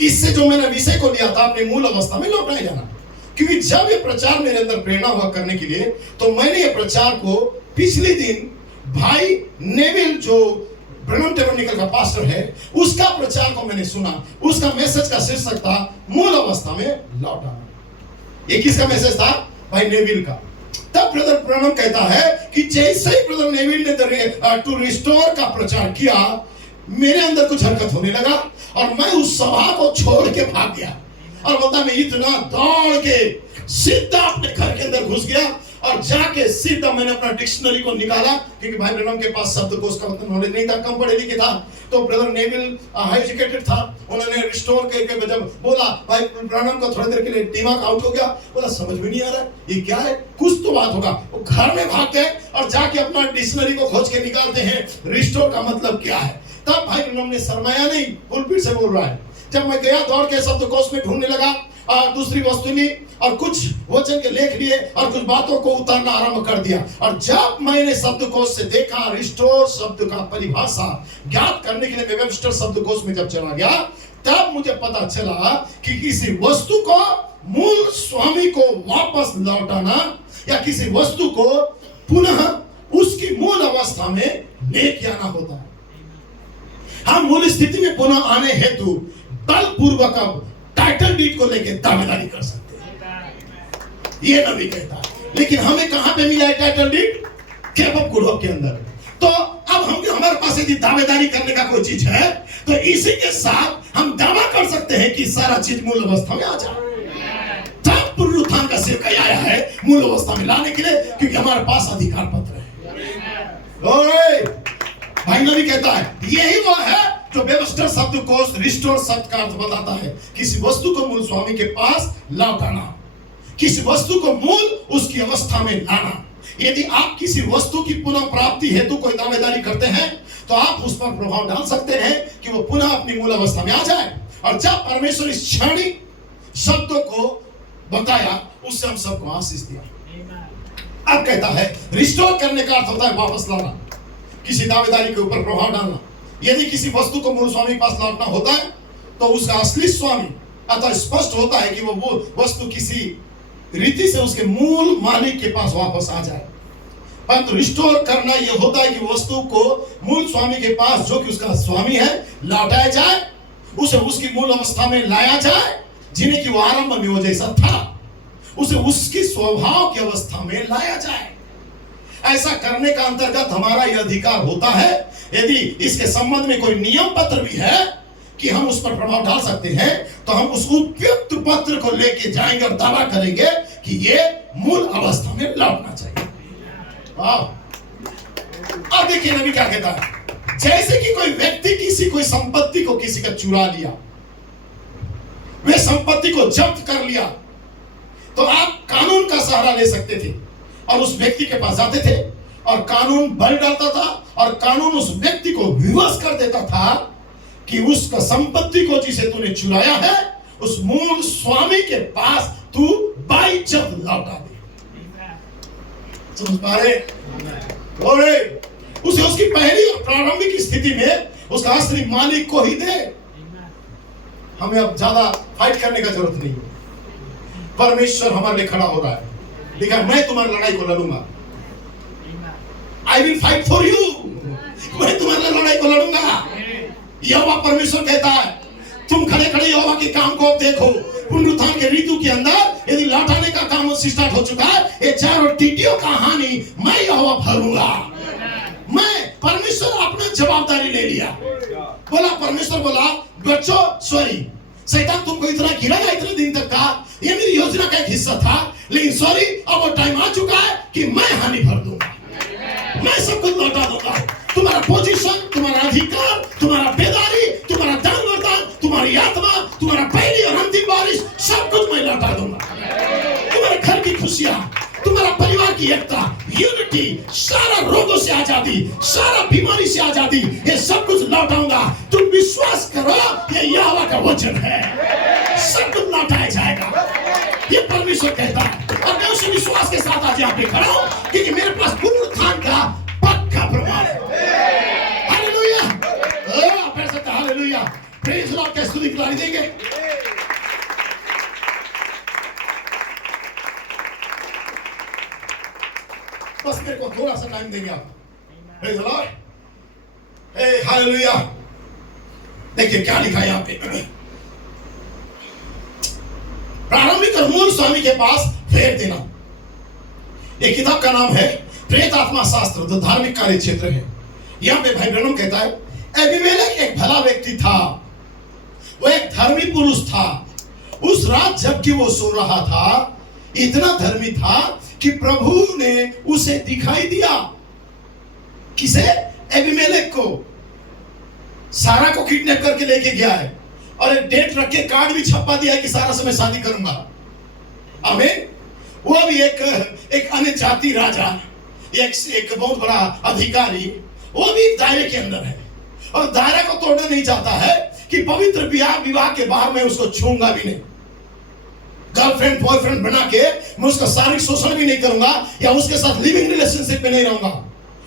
इससे जो मैंने विषय को लिया था अपने मूल अवस्था में लौटाया जाना। क्योंकि जब ये प्रचार मेरे अंदर प्रेरणा हुआ करने के लिए, तो मैंने ये प्रचार को पिछले दिन भाई नेविल जो ब्रनम टेबरनेकल का पास्टर है, उसका प्रचार को मैंने सुना। उसका मैसेज का शीर्षक था मूल अवस्था में लौटाना। ये किसका मैसेज था? भाई नेविल का। तब ब्रदर ब्रनम कहता है कि जैसे ही ब्रदर नेविल ने टू रिस्टोर का प्रचार किया, मेरे अंदर कुछ हरकत होने लगा और मैं उस सभा को छोड़ के भाग गया। और बोलता मैं इतना दौड़ के सीधा अपने घर के अंदर घुस गया और जाके सीधा मैंने अपना डिक्शनरी को निकाला, क्योंकि भाई ब्रनम के पास शब्दकोश का उतना नॉलेज नहीं था, कम पढ़े लिखे था। तो ब्रदर नेविल हाई एजुकेटेड था, उन्होंने रिस्टोर करके जब बोला भाई ब्रनम को थोड़ी देर के लिए दिमाग आउट हो गया, बोला समझ में नहीं आ रहा ये क्या है, कुछ तो बात होगा। वो घर में भाग गए और जाके अपना डिक्शनरी को खोज के निकालते हैं रिस्टोर का मतलब क्या है। तब भाई ब्रनम ने शर्माया नहीं, पुलपिट से बोल रहा है। जब मैं गया दौड़ के शब्दकोश में ढूंढने लगा और दूसरी वस्तु ली और कुछ वचन के लेख लिए और कुछ बातों को उतारना आरंभ कर दिया। और जब मैंने शब्दकोश से देखा रिस्टोर शब्द का परिभाषा ज्ञात करने के लिए मैं वेबस्टर शब्दकोश में जब चला गया, तब मुझे पता चला कि किसी वस्तु को मूल स्वामी को वापस लौटाना या किसी वस्तु को पुनः उसकी मूल अवस्था में लेके आना होता है। हम मूल स्थिति में पुनः आने हेतु बलपूर्वक अब टाइटल डीड को लेकर दावेदारी कर सकते हैं, ये नबी कहता है। लेकिन हमें कहां पे मिला है टाइटल डीड? केवल गुरु के अंदर। तो अब हम हमारे पास यदि दावेदारी करने का कोई चीज है, तो इसी के साथ हम दावा कर सकते हैं कि सारा चीज मूल अवस्था में आ जाए। तब पुनरुत्थान का सेवकाई आया है मूल अवस्था में लाने के लिए, क्योंकि हमारे पास अधिकार पत्र है। भाई नबी कहता है यही वो है जो वेबस्टर शब्दकोश रिस्टोर शब्द का अर्थ बताता है, किसी वस्तु को मूल स्वामी के पास लौटाना, किसी वस्तु को मूल उसकी अवस्था में लाना। यदि आप किसी वस्तु की पुनः प्राप्ति हेतु कोई दावेदारी करते हैं, तो आप उस पर प्रभाव डाल सकते हैं कि वो पुनः अपनी मूल अवस्था में आ जाए। और जब परमेश्वर इस क्षणिक शब्दों को बताया, उससे हम सबको आशीष दिया। अब कहता है रिस्टोर करने का अर्थ होता है वापस लाना, किसी दावेदारी के ऊपर प्रभाव डालना। यदि किसी वस्तु को मूल स्वामी के पास लौटना होता है, तो उसका असली स्वामी अतः स्पष्ट होता है कि वो वस्तु किसी रीति से उसके मूल मालिक के पास वापस आ जाए। परंतु रिस्टोर करना यह होता है कि वस्तु को मूल स्वामी के पास, जो कि उसका स्वामी है, लौटाया जाए, उसे उसकी मूल अवस्था में लाया जाए, जिन्हें कि वो आरंभ में वो जैसा था, उसे उसकी स्वभाव की अवस्था में लाया जाए। ऐसा करने का अंतर्गत हमारा यह अधिकार होता है। यदि इसके संबंध में कोई नियम पत्र भी है कि हम उस पर प्रभाव डाल सकते हैं, तो हम उस उपयुक्त पत्र को लेके जाएंगे और दावा करेंगे कि ये मूल अवस्था में लौटना चाहिए। अब देखिए नबी क्या कहता है, जैसे कि कोई व्यक्ति किसी कोई संपत्ति को किसी का चुरा लिया, वे संपत्ति को जब्त कर लिया, तो आप कानून का सहारा ले सकते थे और उस व्यक्ति के पास जाते थे और कानून बल डालता था और कानून उस व्यक्ति को विवश कर देता था कि उसका संपत्ति को जिसे तूने चुराया है, उस मूल स्वामी के पास तू बाइज्जत लौटा दे। समझ पा रहे? उसे उसकी पहली और प्रारंभिक स्थिति में उसका असली मालिक को ही दे। हमें अब ज्यादा फाइट करने का जरूरत नहीं है। परमेश्वर हमारे लिए खड़ा हो रहा है, लिखा मैं तुम्हारी लड़ाई को लड़ूंगा। I will fight for you, मैं तुम्हारे लड़ाई को लड़ूंगा। यहोवा परमेश्वर कहता है, तुम खड़े खड़े यहोवा के काम को देखो, पुनरुत्थान के ऋतु के अंदर यदि लौटाने का काम स्टार्ट हो चुका है, ये चारों टीटियों का हानि मैं यहोवा भरूंगा। मैं परमेश्वर अपना जवाबदारी ले लिया। बोला परमेश्वर बोला बच्चों सॉरी, शैतान तुमको इतना गिराया इतने दिन तक का, ये मेरी योजना का एक हिस्सा था, लेकिन सॉरी अब वो टाइम आ चुका है कि मैं हानि भर दूंगा, मैं सब कुछ लौटा दूंगा। तुम्हारा पोजीशन, तुम्हारा अधिकार, तुम्हारा बेदारी, तुम्हारा दान वर्तन, तुम्हारी आत्मा, तुम्हारा पहली और अंतिम बारिश, सब कुछ मैं लौटा दूंगा। तुम्हारे घर की खुशियां, तुम्हारा परिवार की एकता, यूनिटी, सारा रोगों से आजादी, सारा बीमारी से आजादी, ये सब कुछ लौटाऊंगा। तुम विश्वास करो, ये यहोवा का वचन है, सब कुछ लौटाया जाएगा, ये परमेश्वर कहता है। और मैं उसी विश्वास के साथ आज यहाँ पे खड़ा हूँ, क्योंकि मेरे पास पुनरुत्थान का पक्का प्रमाण है। हालेलुया, आप ऐसा कहा हालेलुया, प्रेज़ लॉर्ड की स्तुति कराई देंगे। बस मेरे को थोड़ा सा टाइम देंगे आप, प्रेज़ लॉर्ड, हालेलुया। देखिए क्या लिखा है यहाँ पे, प्रारंभिक और मूल स्वामी के पास फेर देना। एक किताब का नाम है प्रेत आत्मा शास्त्र, जो धार्मिक कार्य क्षेत्र है। यहाँ पे भाई ब्रैनम कहता है अबीमेलेक एक भला व्यक्ति था, वो एक धर्मी पुरुष था। उस रात जबकि वो सो रहा था, इतना धर्मी था कि प्रभु ने उसे दिखाई दिया। किसे? अबीमेलेक को। सारा को किडनैप करके लेके गया है और एक डेट रख के कार्ड भी छपा दिया है कि सारा से मैं शादी करूंगा। आमीन। वो भी एक अन्य जाति राजा, एक बहुत बड़ा अधिकारी, वो भी दायरे के अंदर है और दायरा को तोड़ना नहीं चाहता है कि पवित्र विवाह के बाहर मैं उसको छूंगा भी नहीं, गर्लफ्रेंड बॉयफ्रेंड बना के मैं उसका शारीरिक शोषण भी नहीं करूंगा या उसके साथ लिविंग रिलेशनशिप में नहीं रहूंगा।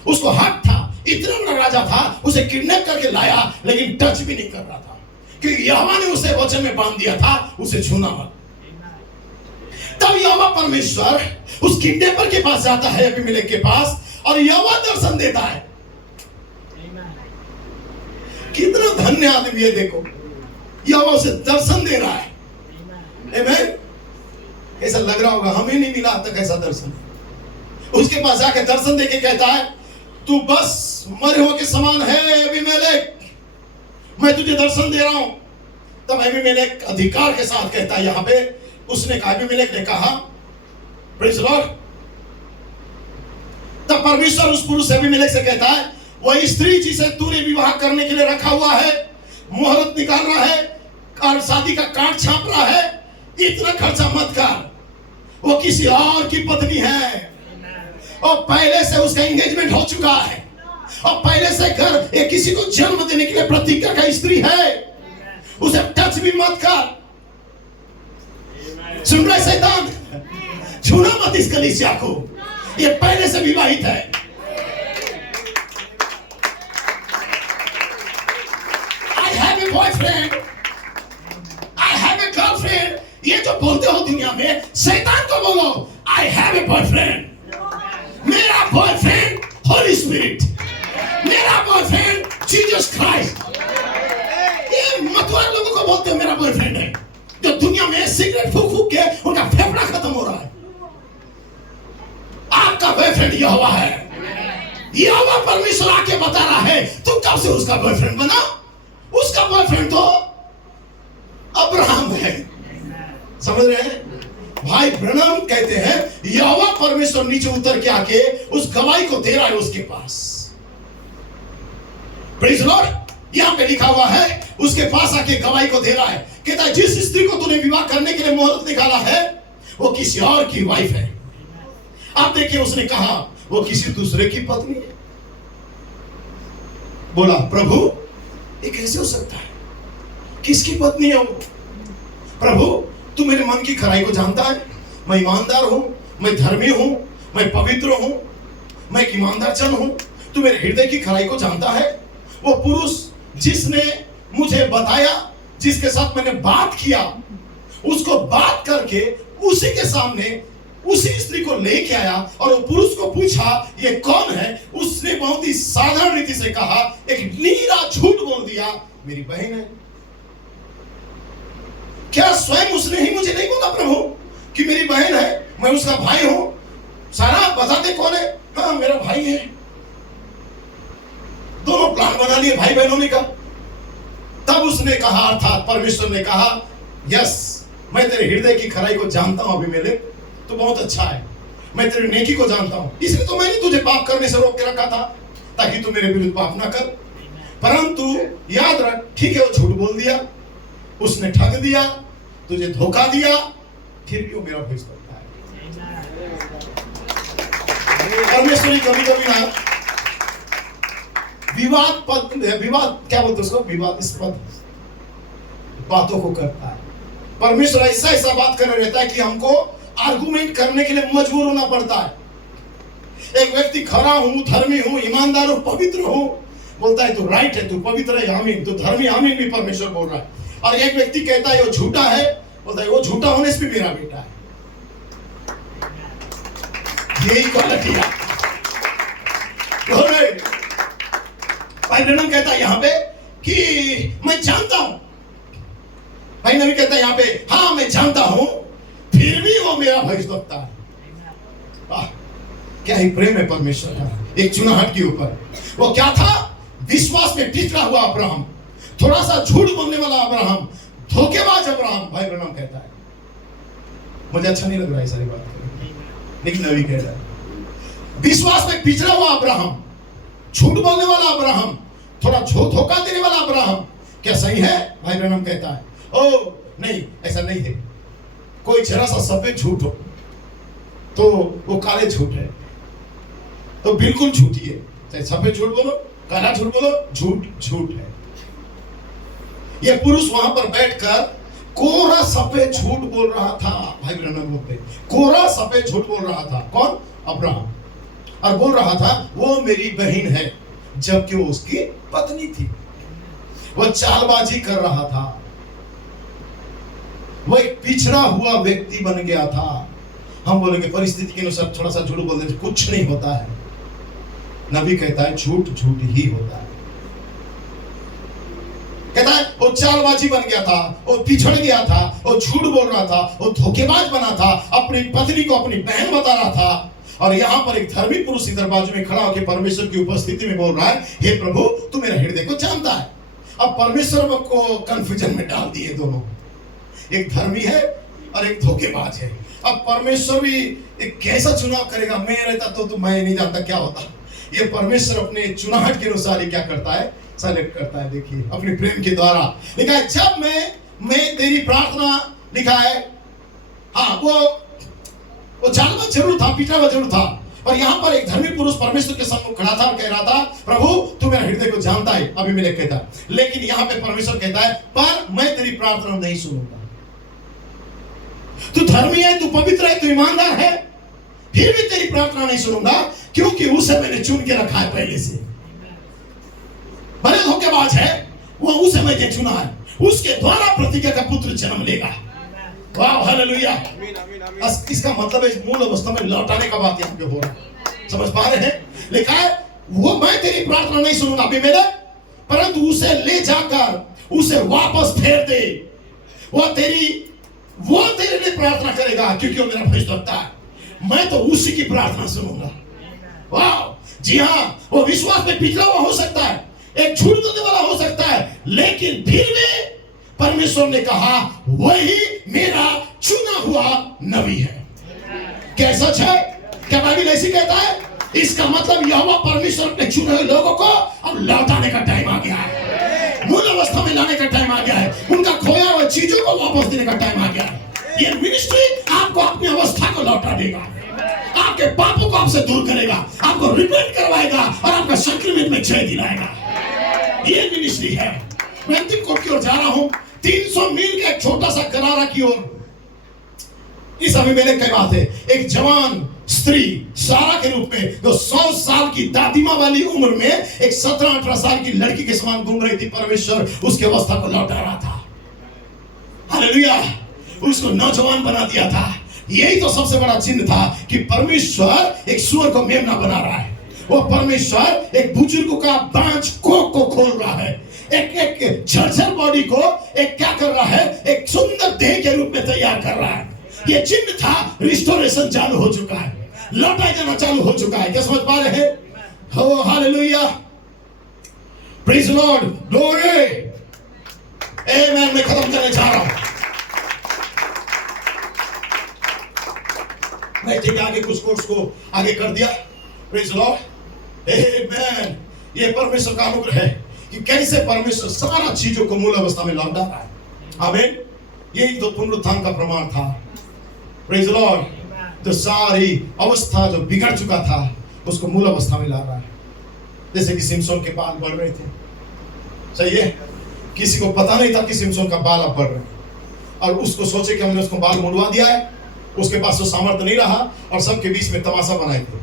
उसको हक था, इतना बड़ा राजा था, उसे किडनैप करके लाया लेकिन टच भी नहीं कर रहा था, क्योंकि यहोवा ने उसे वचन में बांध दिया था उसे छूना मत। तब यहोवा परमेश्वर उस किडनैपर के पास जाता है, अबीमेलेक के पास, और यहोवा दर्शन देता है। कितना धन्य आदमी है, देखो यहोवा उसे दर्शन दे रहा है। आमीन। ऐसा लग रहा होगा हमें नहीं मिला अब तक ऐसा दर्शन। उसके पास जाके दर्शन देके कहता है तू बस मरे हुए के समान है अबीमेलेक, मैं तुझे दर्शन दे रहा हूं। तब अबीमेलेक अधिकार के साथ कहता है, यहां पे उसने कहा, अबीमेलेक ने कहा, प्रेज़ लॉर्ड। तब परमेश्वर उस पुरुष अबीमेलेक से कहता है, वही स्त्री जिसे तूने विवाह करने के लिए रखा हुआ है, मुहूर्त निकाल रहा है और शादी का कार्ड छाप रहा है, इतना खर्चा मत कर, वो किसी और की पत्नी है और पहले से उसका एंगेजमेंट हो चुका है और पहले से घर एक किसी को जन्म देने के लिए प्रतिज्ञा का स्त्री है, उसे टच भी मत कर। सुन रहे शैतान, छूना मत इस कलीसिया को, ये पहले से विवाहित है। I have a boyfriend, I have a girlfriend, ये जो बोलते हो दुनिया में, शैतान को बोलो I have a boyfriend, मेरा बॉयफ्रेंड होली स्पिरिट, मेरा बॉयफ्रेंड जीसस क्राइस्ट। ये मतवार लोगों को बोलते हो मेरा बॉयफ्रेंड है, जो दुनिया में सिगरेट फूक फूक के उनका फेफड़ा खत्म हो रहा है। आपका बॉयफ्रेंड यहोवा है। यहोवा परमेश्वर आके बता रहा है तुम कब से उसका बॉयफ्रेंड बना। उसका बॉयफ्रेंड तो अब्राहम है। समझ रहे हैं? भाई ब्रैनम कहते हैं यहोवा परमेश्वर नीचे उतर के आके उस गवाही को दे रहा है उसके पास। Praise Lord. यहां पे लिखा हुआ है उसके पास आके गवाही को दे रहा है, कहता है जिस स्त्री को तूने विवाह करने के लिए मुहूर्त निकाला है वो किसी और की वाइफ है। आप देखिए उसने कहा वो किसी दूसरे की पत्नी है। बोला प्रभु ये कैसे हो सकता है, किसकी पत्नी है वो? प्रभु तू मेरे मन की खराई को जानता है, मैं ईमानदार हूं, मैं धर्मी हूं, मैं पवित्र हूं, मैं एक ईमानदार जन हूं। तू मेरे हृदय की खराई को जानता है। वो पुरुष जिसने मुझे बताया, जिसके साथ मैंने बात किया, उसको बात करके उसी के सामने उसी स्त्री को लेके आया और वो पुरुष को पूछा ये कौन है। उसने बहुत ही साधारण रीति से कहा, एक नीरा झूठ बोल दिया, मेरी बहन है। क्या स्वयं उसने ही मुझे नहीं बोला प्रभु कि मेरी बहन है, मैं उसका भाई हूं? सारा बता दे कौन है? हाँ मेरा भाई है। दोनों प्लान बना लिए भाई बहनों ने का। तब उसने कहा, अर्थात परमेश्वर ने कहा, यस मैं तेरे हृदय की खराई को जानता हूं अबीमेलेक, तो बहुत अच्छा है, मैं तेरी नेकी को जानता हूं, इसलिए तो मैंने तुझे पाप करने से रोक के रखा था ताकि तू मेरे विरुद्ध पाप ना कर। परंतु याद रख, ठीक है वो झूठ बोल दिया, उसने ठग दिया, तुझे धोखा दिया, फिर क्यों मेरा भविष्य करता है? परमेश्वरी कभी कभी ना विवाद क्या बोलते उसको, विवादास्पद बातों को करता है। परमेश्वर ऐसा बात कर रहता है कि हमको आर्गुमेंट करने के लिए मजबूर होना पड़ता है। एक व्यक्ति खरा हूं, धर्मी हूं, ईमानदार हूं, पवित्र हूं, बोलता है तू राइट है, तू पवित्र है, आमीन, तू धर्मी, आमीन भी परमेश्वर बोल रहा है। और एक व्यक्ति कहता है वो झूठा है, बोलता है वो झूठा होने से भी मेरा बेटा है। यही क्वालिटी है। भाई ब्रैनम कहता है यहां पे कि मैं जानता हूं, भाई नबी कहता है यहां पे हाँ मैं जानता हूं, फिर भी वो मेरा भविष्यवक्ता है। क्या ही प्रेम है परमेश्वर का एक चुनाहट के ऊपर। वो क्या था? विश्वास में पिछड़ा हुआ अब्राहम, थोड़ा सा झूठ बोलने वाला अब्राहम, धोखेबाज अब्राहम। भाई ब्रैनम कहता है, मुझे अच्छा नहीं लग रहा है सारी बात, लेकिन नबी कहता है विश्वास में पिछड़ा हुआ अब्राहम, झूठ बोलने वाला अब्राहम, थोड़ा धोखा देने वाला अब्राहम, क्या सही है? भाई ब्रैनम कहता है ओ नहीं, ऐसा नहीं है। कोई जरा सा सफेद झूठ हो तो वो काले झूठ है, तो बिल्कुल झूठी है। चाहे सफेद झूठ बोलो, काला झूठ बोलो, झूठ है। ये पुरुष वहां पर बैठकर कोरा सफेद झूठ बोल रहा था। भाई ब्रैनम बोलते कोरा सफेद झूठ बोल रहा था। कौन? अब्राहम। और बोल रहा था वो मेरी बहन है, जबकि वो उसकी पत्नी थी। वो चालबाजी कर रहा था, वो एक पिछड़ा हुआ व्यक्ति बन गया था। हम बोलेंगे परिस्थिति के अनुसार थोड़ा सा झूठ बोल देते कुछ नहीं होता है। नबी कहता है झूठ झूठ ही होता है। कहता है वो चालबाजी बन गया था, वो पिछड़ गया था, वो झूठ बोल रहा था, वो धोखेबाज बना था, अपनी पत्नी को अपनी बहन बता रहा था। और यहाँ पर एक धर्मी पुरुष इधर बाजू में खड़ा होकर परमेश्वर की उपस्थिति में बोल रहा है, हे प्रभु तू मेरे हृदय को जानता है। अब परमेश्वर को कंफ्यूजन में डाल दिए दोनों, एक धर्मी है और एक धोखेबाज है। अब परमेश्वर भी एक कैसा चुनाव करेगा? मैं रहता तो मैं नहीं जानता क्या होता। ये परमेश्वर अपने चुनाहट के अनुसार ही क्या करता है? सेलेक्ट करता है। देखिए अपने प्रेम के द्वारा लिखा है, जब मैं तेरी प्रार्थना, लिखा है हाँ वो चालबाज जरूर था, पिछड़ा हुआ जरूर था, और यहाँ पर एक धर्मी पुरुष परमेश्वर के सम्मुख खड़ा था और कह रहा था प्रभु तू मेरे हृदय को जानता है। अबीमेलेक कहता है, लेकिन यहाँ पे परमेश्वर कहता है पर मैं तेरी प्रार्थना नहीं सुनूंगा। तू धर्मी है, तू पवित्र है, तू ईमानदार है, फिर भी तेरी प्रार्थना नहीं सुनूंगा, क्योंकि उसे मैंने चुन के रखा है पहले से। भले धोखेबाज है, वो उसे मैंने चुना है, उसके द्वारा प्रतिज्ञा का पुत्र जन्म लेगा। वाह हालेलुया। इसका मतलब है मूल अवस्था में लौटाने का बात यहाँ पे हो रहा है। समझ पा रहे हैं? लिखा है वो मैं तेरी प्रार्थना नहीं सुनूंगा अबीमेलेक, परंतु उसे ले जाकर उसे वापस फेर दे। वो तेरे लिए प्रार्थना करेगा, क्योंकि वो मेरा भविष्यवक्ता है। मैं तो उसी की प्रार्थना सुनूंगा। वाह जी हाँ, वो विश्वास में पिछड़ा हुआ हो सकता है, एक झूठ बोलने वाला हो सकता है, लेकिन फिर भी परमेश्वर ने कहा वही मेरा चुना हुआ नबी है। क्या सच है? क्या बाइबल ऐसी कहता है? इसका मतलब यहोवा परमेश्वर अपने चुने हुए लोगों को अब लौटाने का टाइम आ गया है, मूल अवस्था में लाने का टाइम आ गया है, उनका खोया हुआ चीजों को वापस देने का टाइम आ गया है। ये मिनिस्ट्री आपको अपनी अवस्था को लौटा देगा, आपके पापों को आपसे दूर करेगा, आपको रिपेंट करवाएगा और आपका संक्रमित में जय दिलाएगा। ये मिनिस्ट्री है। मैं अंतिम कोर्ट की ओर जा रहा हूं, 300 मील के एक छोटा सा गरारा की ओर। इस अबीमेलेक की बात है, एक जवान स्त्री सारा के रूप में जो 100 साल की दादीमा वाली उम्र में एक 17-18 साल की लड़की के समान घूम रही थी। परमेश्वर उसकी अवस्था को लौटा रहा था। हालेलुया। उसको नौजवान बना दिया था। यही तो सबसे बड़ा चिन्ह था कि परमेश्वर एक सुअर को मेमना बना रहा है। वो परमेश्वर एक बुजुर्ग का बांझ कोख को खोल रहा है। एक एक झरझर बॉडी को एक क्या कर रहा है, एक सुंदर देह के रूप में तैयार कर रहा है। ये चिन्ह था, रिस्टोरेशन चालू हो चुका है, लौटाया जाना चालू हो चुका है। क्या समझ पा रहे हैं? हो हालेलुया, प्रेज लॉर्ड, ग्लोरी, आमेन। मैं खत्म करने जा रहा हूं। मैं ठीक आगे कुछ कोर्स को आगे कर दिया, प्रेज लॉर्ड, आमेन। ये परमेश्वर का अनुग्रह है कि कैसे परमेश्वर सारा चीजों को मूल अवस्था में लौटा रहा है, आमेन। यही तो पुनरुत्थान का प्रमाण था, प्रेज लॉर्ड। तो सारी अवस्था जो बिगड़ चुका था उसको मूल अवस्था में ला रहा है। जैसे कि सिमसोन के बाल बढ़ रहे थे, सही है, किसी को पता नहीं था कि सिमसोन का बाल अब बढ़ रहे हैं, और उसको सोचे कि हमने उसको बाल मुड़वा दिया है, उसके पास तो सामर्थ्य नहीं रहा और सबके बीच में तमाशा बनाए थे।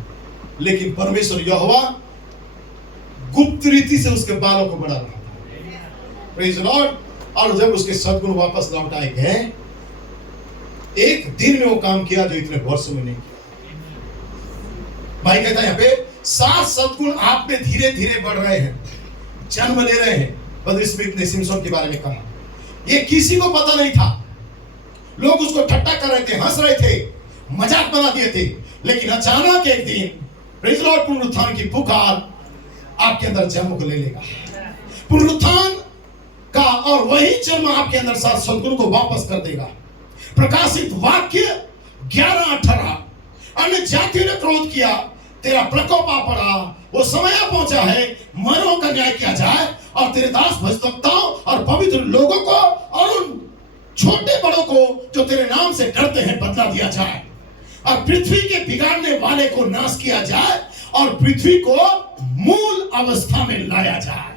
लेकिन परमेश्वर यहोवा गुप्त रीति से उसके बालों को बढ़ा रहा था, प्रेज लॉर्ड। और जब उसके सद्गुण वापस लौट आए गए, एक दिन में वो काम किया जो इतने वर्षों में नहीं किया। भाई कहता है यहाँ पे 7 सद्गुण आप में धीरे धीरे बढ़ रहे हैं, जन्म ले रहे हैं। बद्री स्मिथ ने सिमसोन के बारे में कहा, ये किसी को पता नहीं था, लोग उसको ठट्टा कर रहे थे, हंस रहे थे, मजाक बना दिए थे। लेकिन अचानक एक दिन प्रेज लॉर्ड, पुनरुत्थान की पुकार आपके अंदर जन्म को ले लेगा। पुनरुत्थान का और वही जन्म आपके अंदर 7 सद्गुण को वापस कर देगा। प्रकाशित वाक्य 11:18, अन्य जातियों ने क्रोध किया, तेरा प्रकोप आ पड़ा, वो समय आ पहुंचा है, मरों का न्याय किया जाए और तेरे दास भक्तों और पवित्र लोगों को और उन छोटे बड़ों को जो तेरे नाम से डरते हैं बदला दिया जाए, और पृथ्वी के बिगाड़ने वाले को नाश किया जाए और पृथ्वी को मूल अवस्था में लाया जाए।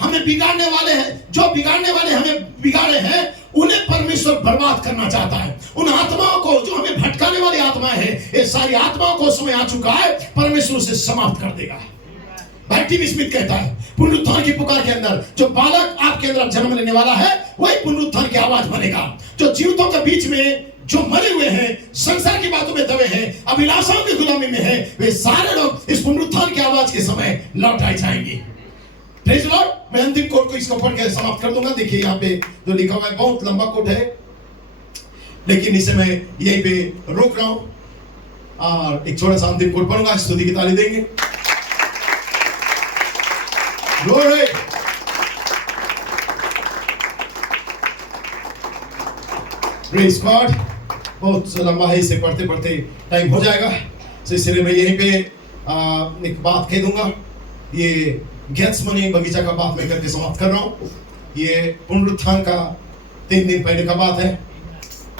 हमें बिगाड़ने वाले हैं, जो बिगाड़ने वाले हमें बिगाड़े हैं, उन्हें परमेश्वर बर्बाद करना चाहता है। उन आत्माओं को जो हमें भटकाने वाली आत्माएं हैं, ये सारी आत्माओं को समय आ चुका है, परमेश्वर उसे समाप्त कर देगा। भाई टी स्मिथ कहता है, पुनरुत्थान की पुकार के अंदर जो बालक आपके अंदर जन्म लेने वाला है, वही पुनरुत्थान की आवाज बनेगा। जो जीवितों के बीच में जो मरे हुए हैं, संसार की बातों में दबे हैं, अभिलाषाओं की गुलामी में हैं, वे सारे लोग इस पुनरुत्थान की आवाज के समय लौटाए जाएंगे। Praise Lord. मैं अंतिम कोट को इसको पढ़ के समाप्त कर दूंगा। देखिए यहाँ पे जो लिखा हुआ है, बहुत लंबा कोट है, लेकिन इसे मैं यहीं पे रोक रहा हूं और एक छोटा सा अंतिम कोट पढ़ूंगा। स्तुति की ताली देंगे। ग्लोरी। Praise God. बहुत लंबा है, इसे पढ़ते पढ़ते टाइम हो जाएगा, इसलिए मैं यहीं पे एक बात कह दूंगा। ये गेत्समनी बगीचा का बात मैं करके समाप्त कर रहा हूँ। ये पुनरुत्थान का 3 दिन पहले का बात है।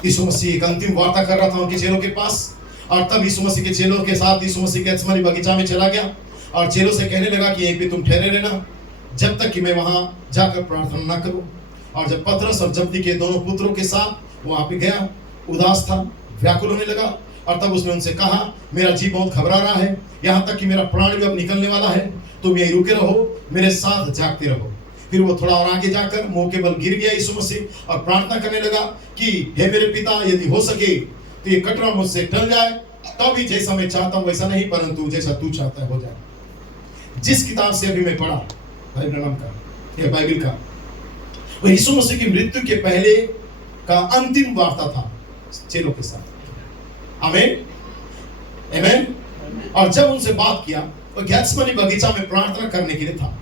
यीशु मसीह एक अंतिम वार्ता कर रहा था उनके चेलों के पास, और तब यीशु मसीह के चेलों के साथ यीशु मसीह गेत्समनी बगीचा में चला गया और चेलों से कहने लगा कि यहीं पे तुम ठहरे रहना जब तक कि मैं वहां जाकर प्रार्थना ना करूं। और जब पतरस और जब्दी के दोनों पुत्रों के साथ वहां पे गया, उदास था, व्याकुल होने लगा, और तब उसने उनसे कहा, मेरा जी बहुत घबरा रहा है, यहाँ तक कि मेरा प्राण भी अब निकलने वाला है, तुम यहीं रुके रहो, मेरे साथ जागते रहो। फिर वो थोड़ा और आगे जाकर मुंह के बल गिर गया यीशु मसीह और प्रार्थना करने लगा कि हे मेरे पिता, यदि हो सके तो ये कटोरा मुझसे टल जाए, तभी जैसा मैं चाहता हूं वैसा नहीं, परंतु जैसा तू चाहता है हो जाए। जिस किताब से अभी मैं पढ़ा भाई ब्रनम का, या बाइबल का, वो यीशु मसीह की मृत्यु के पहले का अंतिम वार्ता था चेलों के साथ। आमीन, आमीन। और जब उनसे बात किया, वो गेत्समनी बगीचा में प्रार्थना करने के लिए था।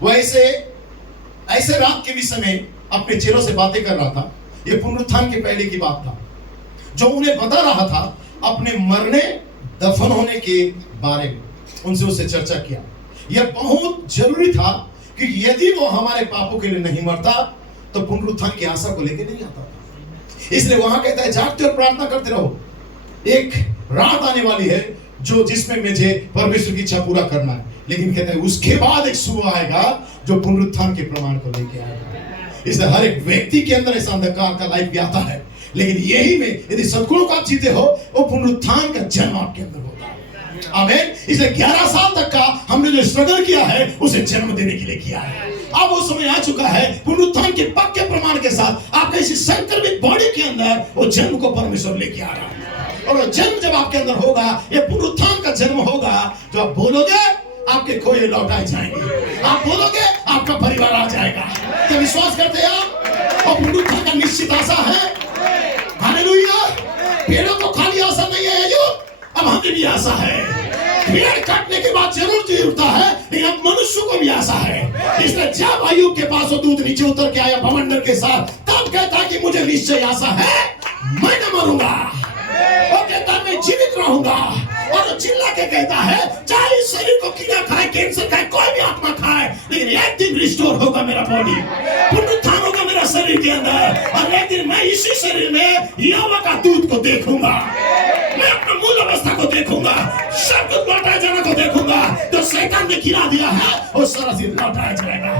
वो ऐसे रात के विषय में अपने चेलों से बातें कर रहा था। ये पुनरुत्थान के पहले की बात था, जो उन्हें बता रहा था अपने मरने दफन होने के बारे में। उनसे उससे चर्चा किया। यह बहुत जरूरी था कि यदि वो हमारे पापों के लिए नहीं मरता तो पुनरुत्थान की आशा को लेकर नहीं आता था। इसलिए वहां कहता है, जागते और प्रार्थना करते रहो, एक रात आने वाली है जिसमें मुझे परमेश्वर की इच्छा पूरा करना है। लेकिन कहते हैं उसके बाद एक सुबह आएगा जो पुनरुत्थान के प्रमाण को लेके आएगा। इसलिए हर एक व्यक्ति के अंदर ऐसा अंधकार का लाइफ भी आता है, लेकिन यही में यदि सद्गुणों को आप जीते हो, वो पुनरुत्थान का जन्म आपके अंदर होता है। आमीन। इसलिए 11 साल तक का हमने जो स्ट्रगल किया है, उसे जन्म देने के लिए किया है। अब वो समय आ चुका है, पुनरुत्थान के पक्के प्रमाण के साथ आपके इसी संक्रमित बॉडी के अंदर वो जन्म को परमेश्वर लेके आ रहा है। और जन्म जब आपके अंदर होगा, ये पुनरुत्थान का जन्म होगा, जो आप बोलोगे आपके खोए लौटाए जाएंगे। आप बोलोगे आपका परिवार आ जाएगा। क्या विश्वास करते हैं आप? और पुनरुत्थान का निश्चित आशा है। हालेलुया। पेड़ों को खाली आशा नहीं है जो, अब हमें भी आशा है। पेड़ काटने के बाद जरूर उठता है, लेकिन अब मनुष्य को भी आशा है। इसलिए जब अय्यूब के पास वो दूत नीचे उतर के आया बवंडर के साथ, तब कहता कि मुझे निश्चय आशा है, मैं न मरूंगा। वो कहता मैं जीवित रहूंगा। और वो चिल्ला के कहता है चाहे इस शरीर को कीड़ा खाए, कैंसर खाए, कोई भी आत्मा खाए, लेकिन एक दिन रिस्टोर होगा मेरा बॉडी, पुनरुत्थान होगा मेरा शरीर के अंदर। और एक दिन मैं इसी शरीर में यहोवा का दूत को देखूंगा, मैं अपना मूल अवस्था को देखूंगा, सब कुछ लौटाया जाने को देखूंगा। तो शैतान ने गिरा दिया है वो सारा चीज लौटाया जाएगा।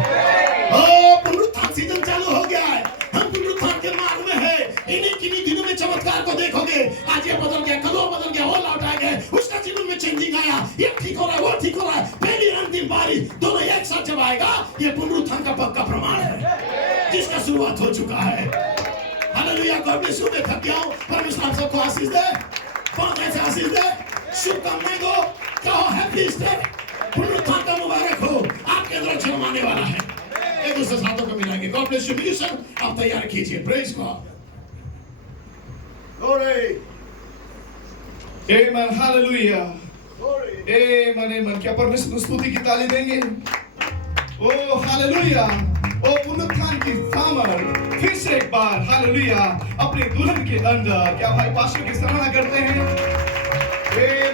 ओ पुनरुत्थान सीजन चालू हो गया है, हम पुनरुत्थान के मार्ग में है। इन्हीं दिनों में चमत्कार को देखोगे। आज ये बदल गया, कल वो बदल गया, वो लौटाया गया, उसका जीवन में चेंजिंग आया, ये ठीक हो रहा है, वो ठीक हो रहा है। पहली अंतिम बारी दोनों एक साथ जब आएगा, ये पुनरुत्थान का पक्का प्रमाण है जिसका शुरुआत हो चुका है। हालेलुया। God bless you. मैं थक गया हूं। परमेश्वर आप सबको आशीष दे, बहुत ऐसे आशीष दे, शुभकामनाएं दो, कहो हैप्पी ईस्टर, पुनरुत्थान का मुबारक हो। आपके अंदर जन्म आने वाला है। एक दूसरे साथों को मिलाएंगे। God bless you. म्यूजिशियन आप तैयार कीजिए। Praise God. Glory. Amen. Hallelujah. Glory. Amen. Amen. क्या परमेश्वर को स्तुति की ताली देंगे? ओ हालेलुया। ओ पुनरुत्थान की सामर्थ फिर से एक बार हालेलुया अपने दुल्हन के अंदर क्या भाई पास्टर की सराहना करते हैं? Amen.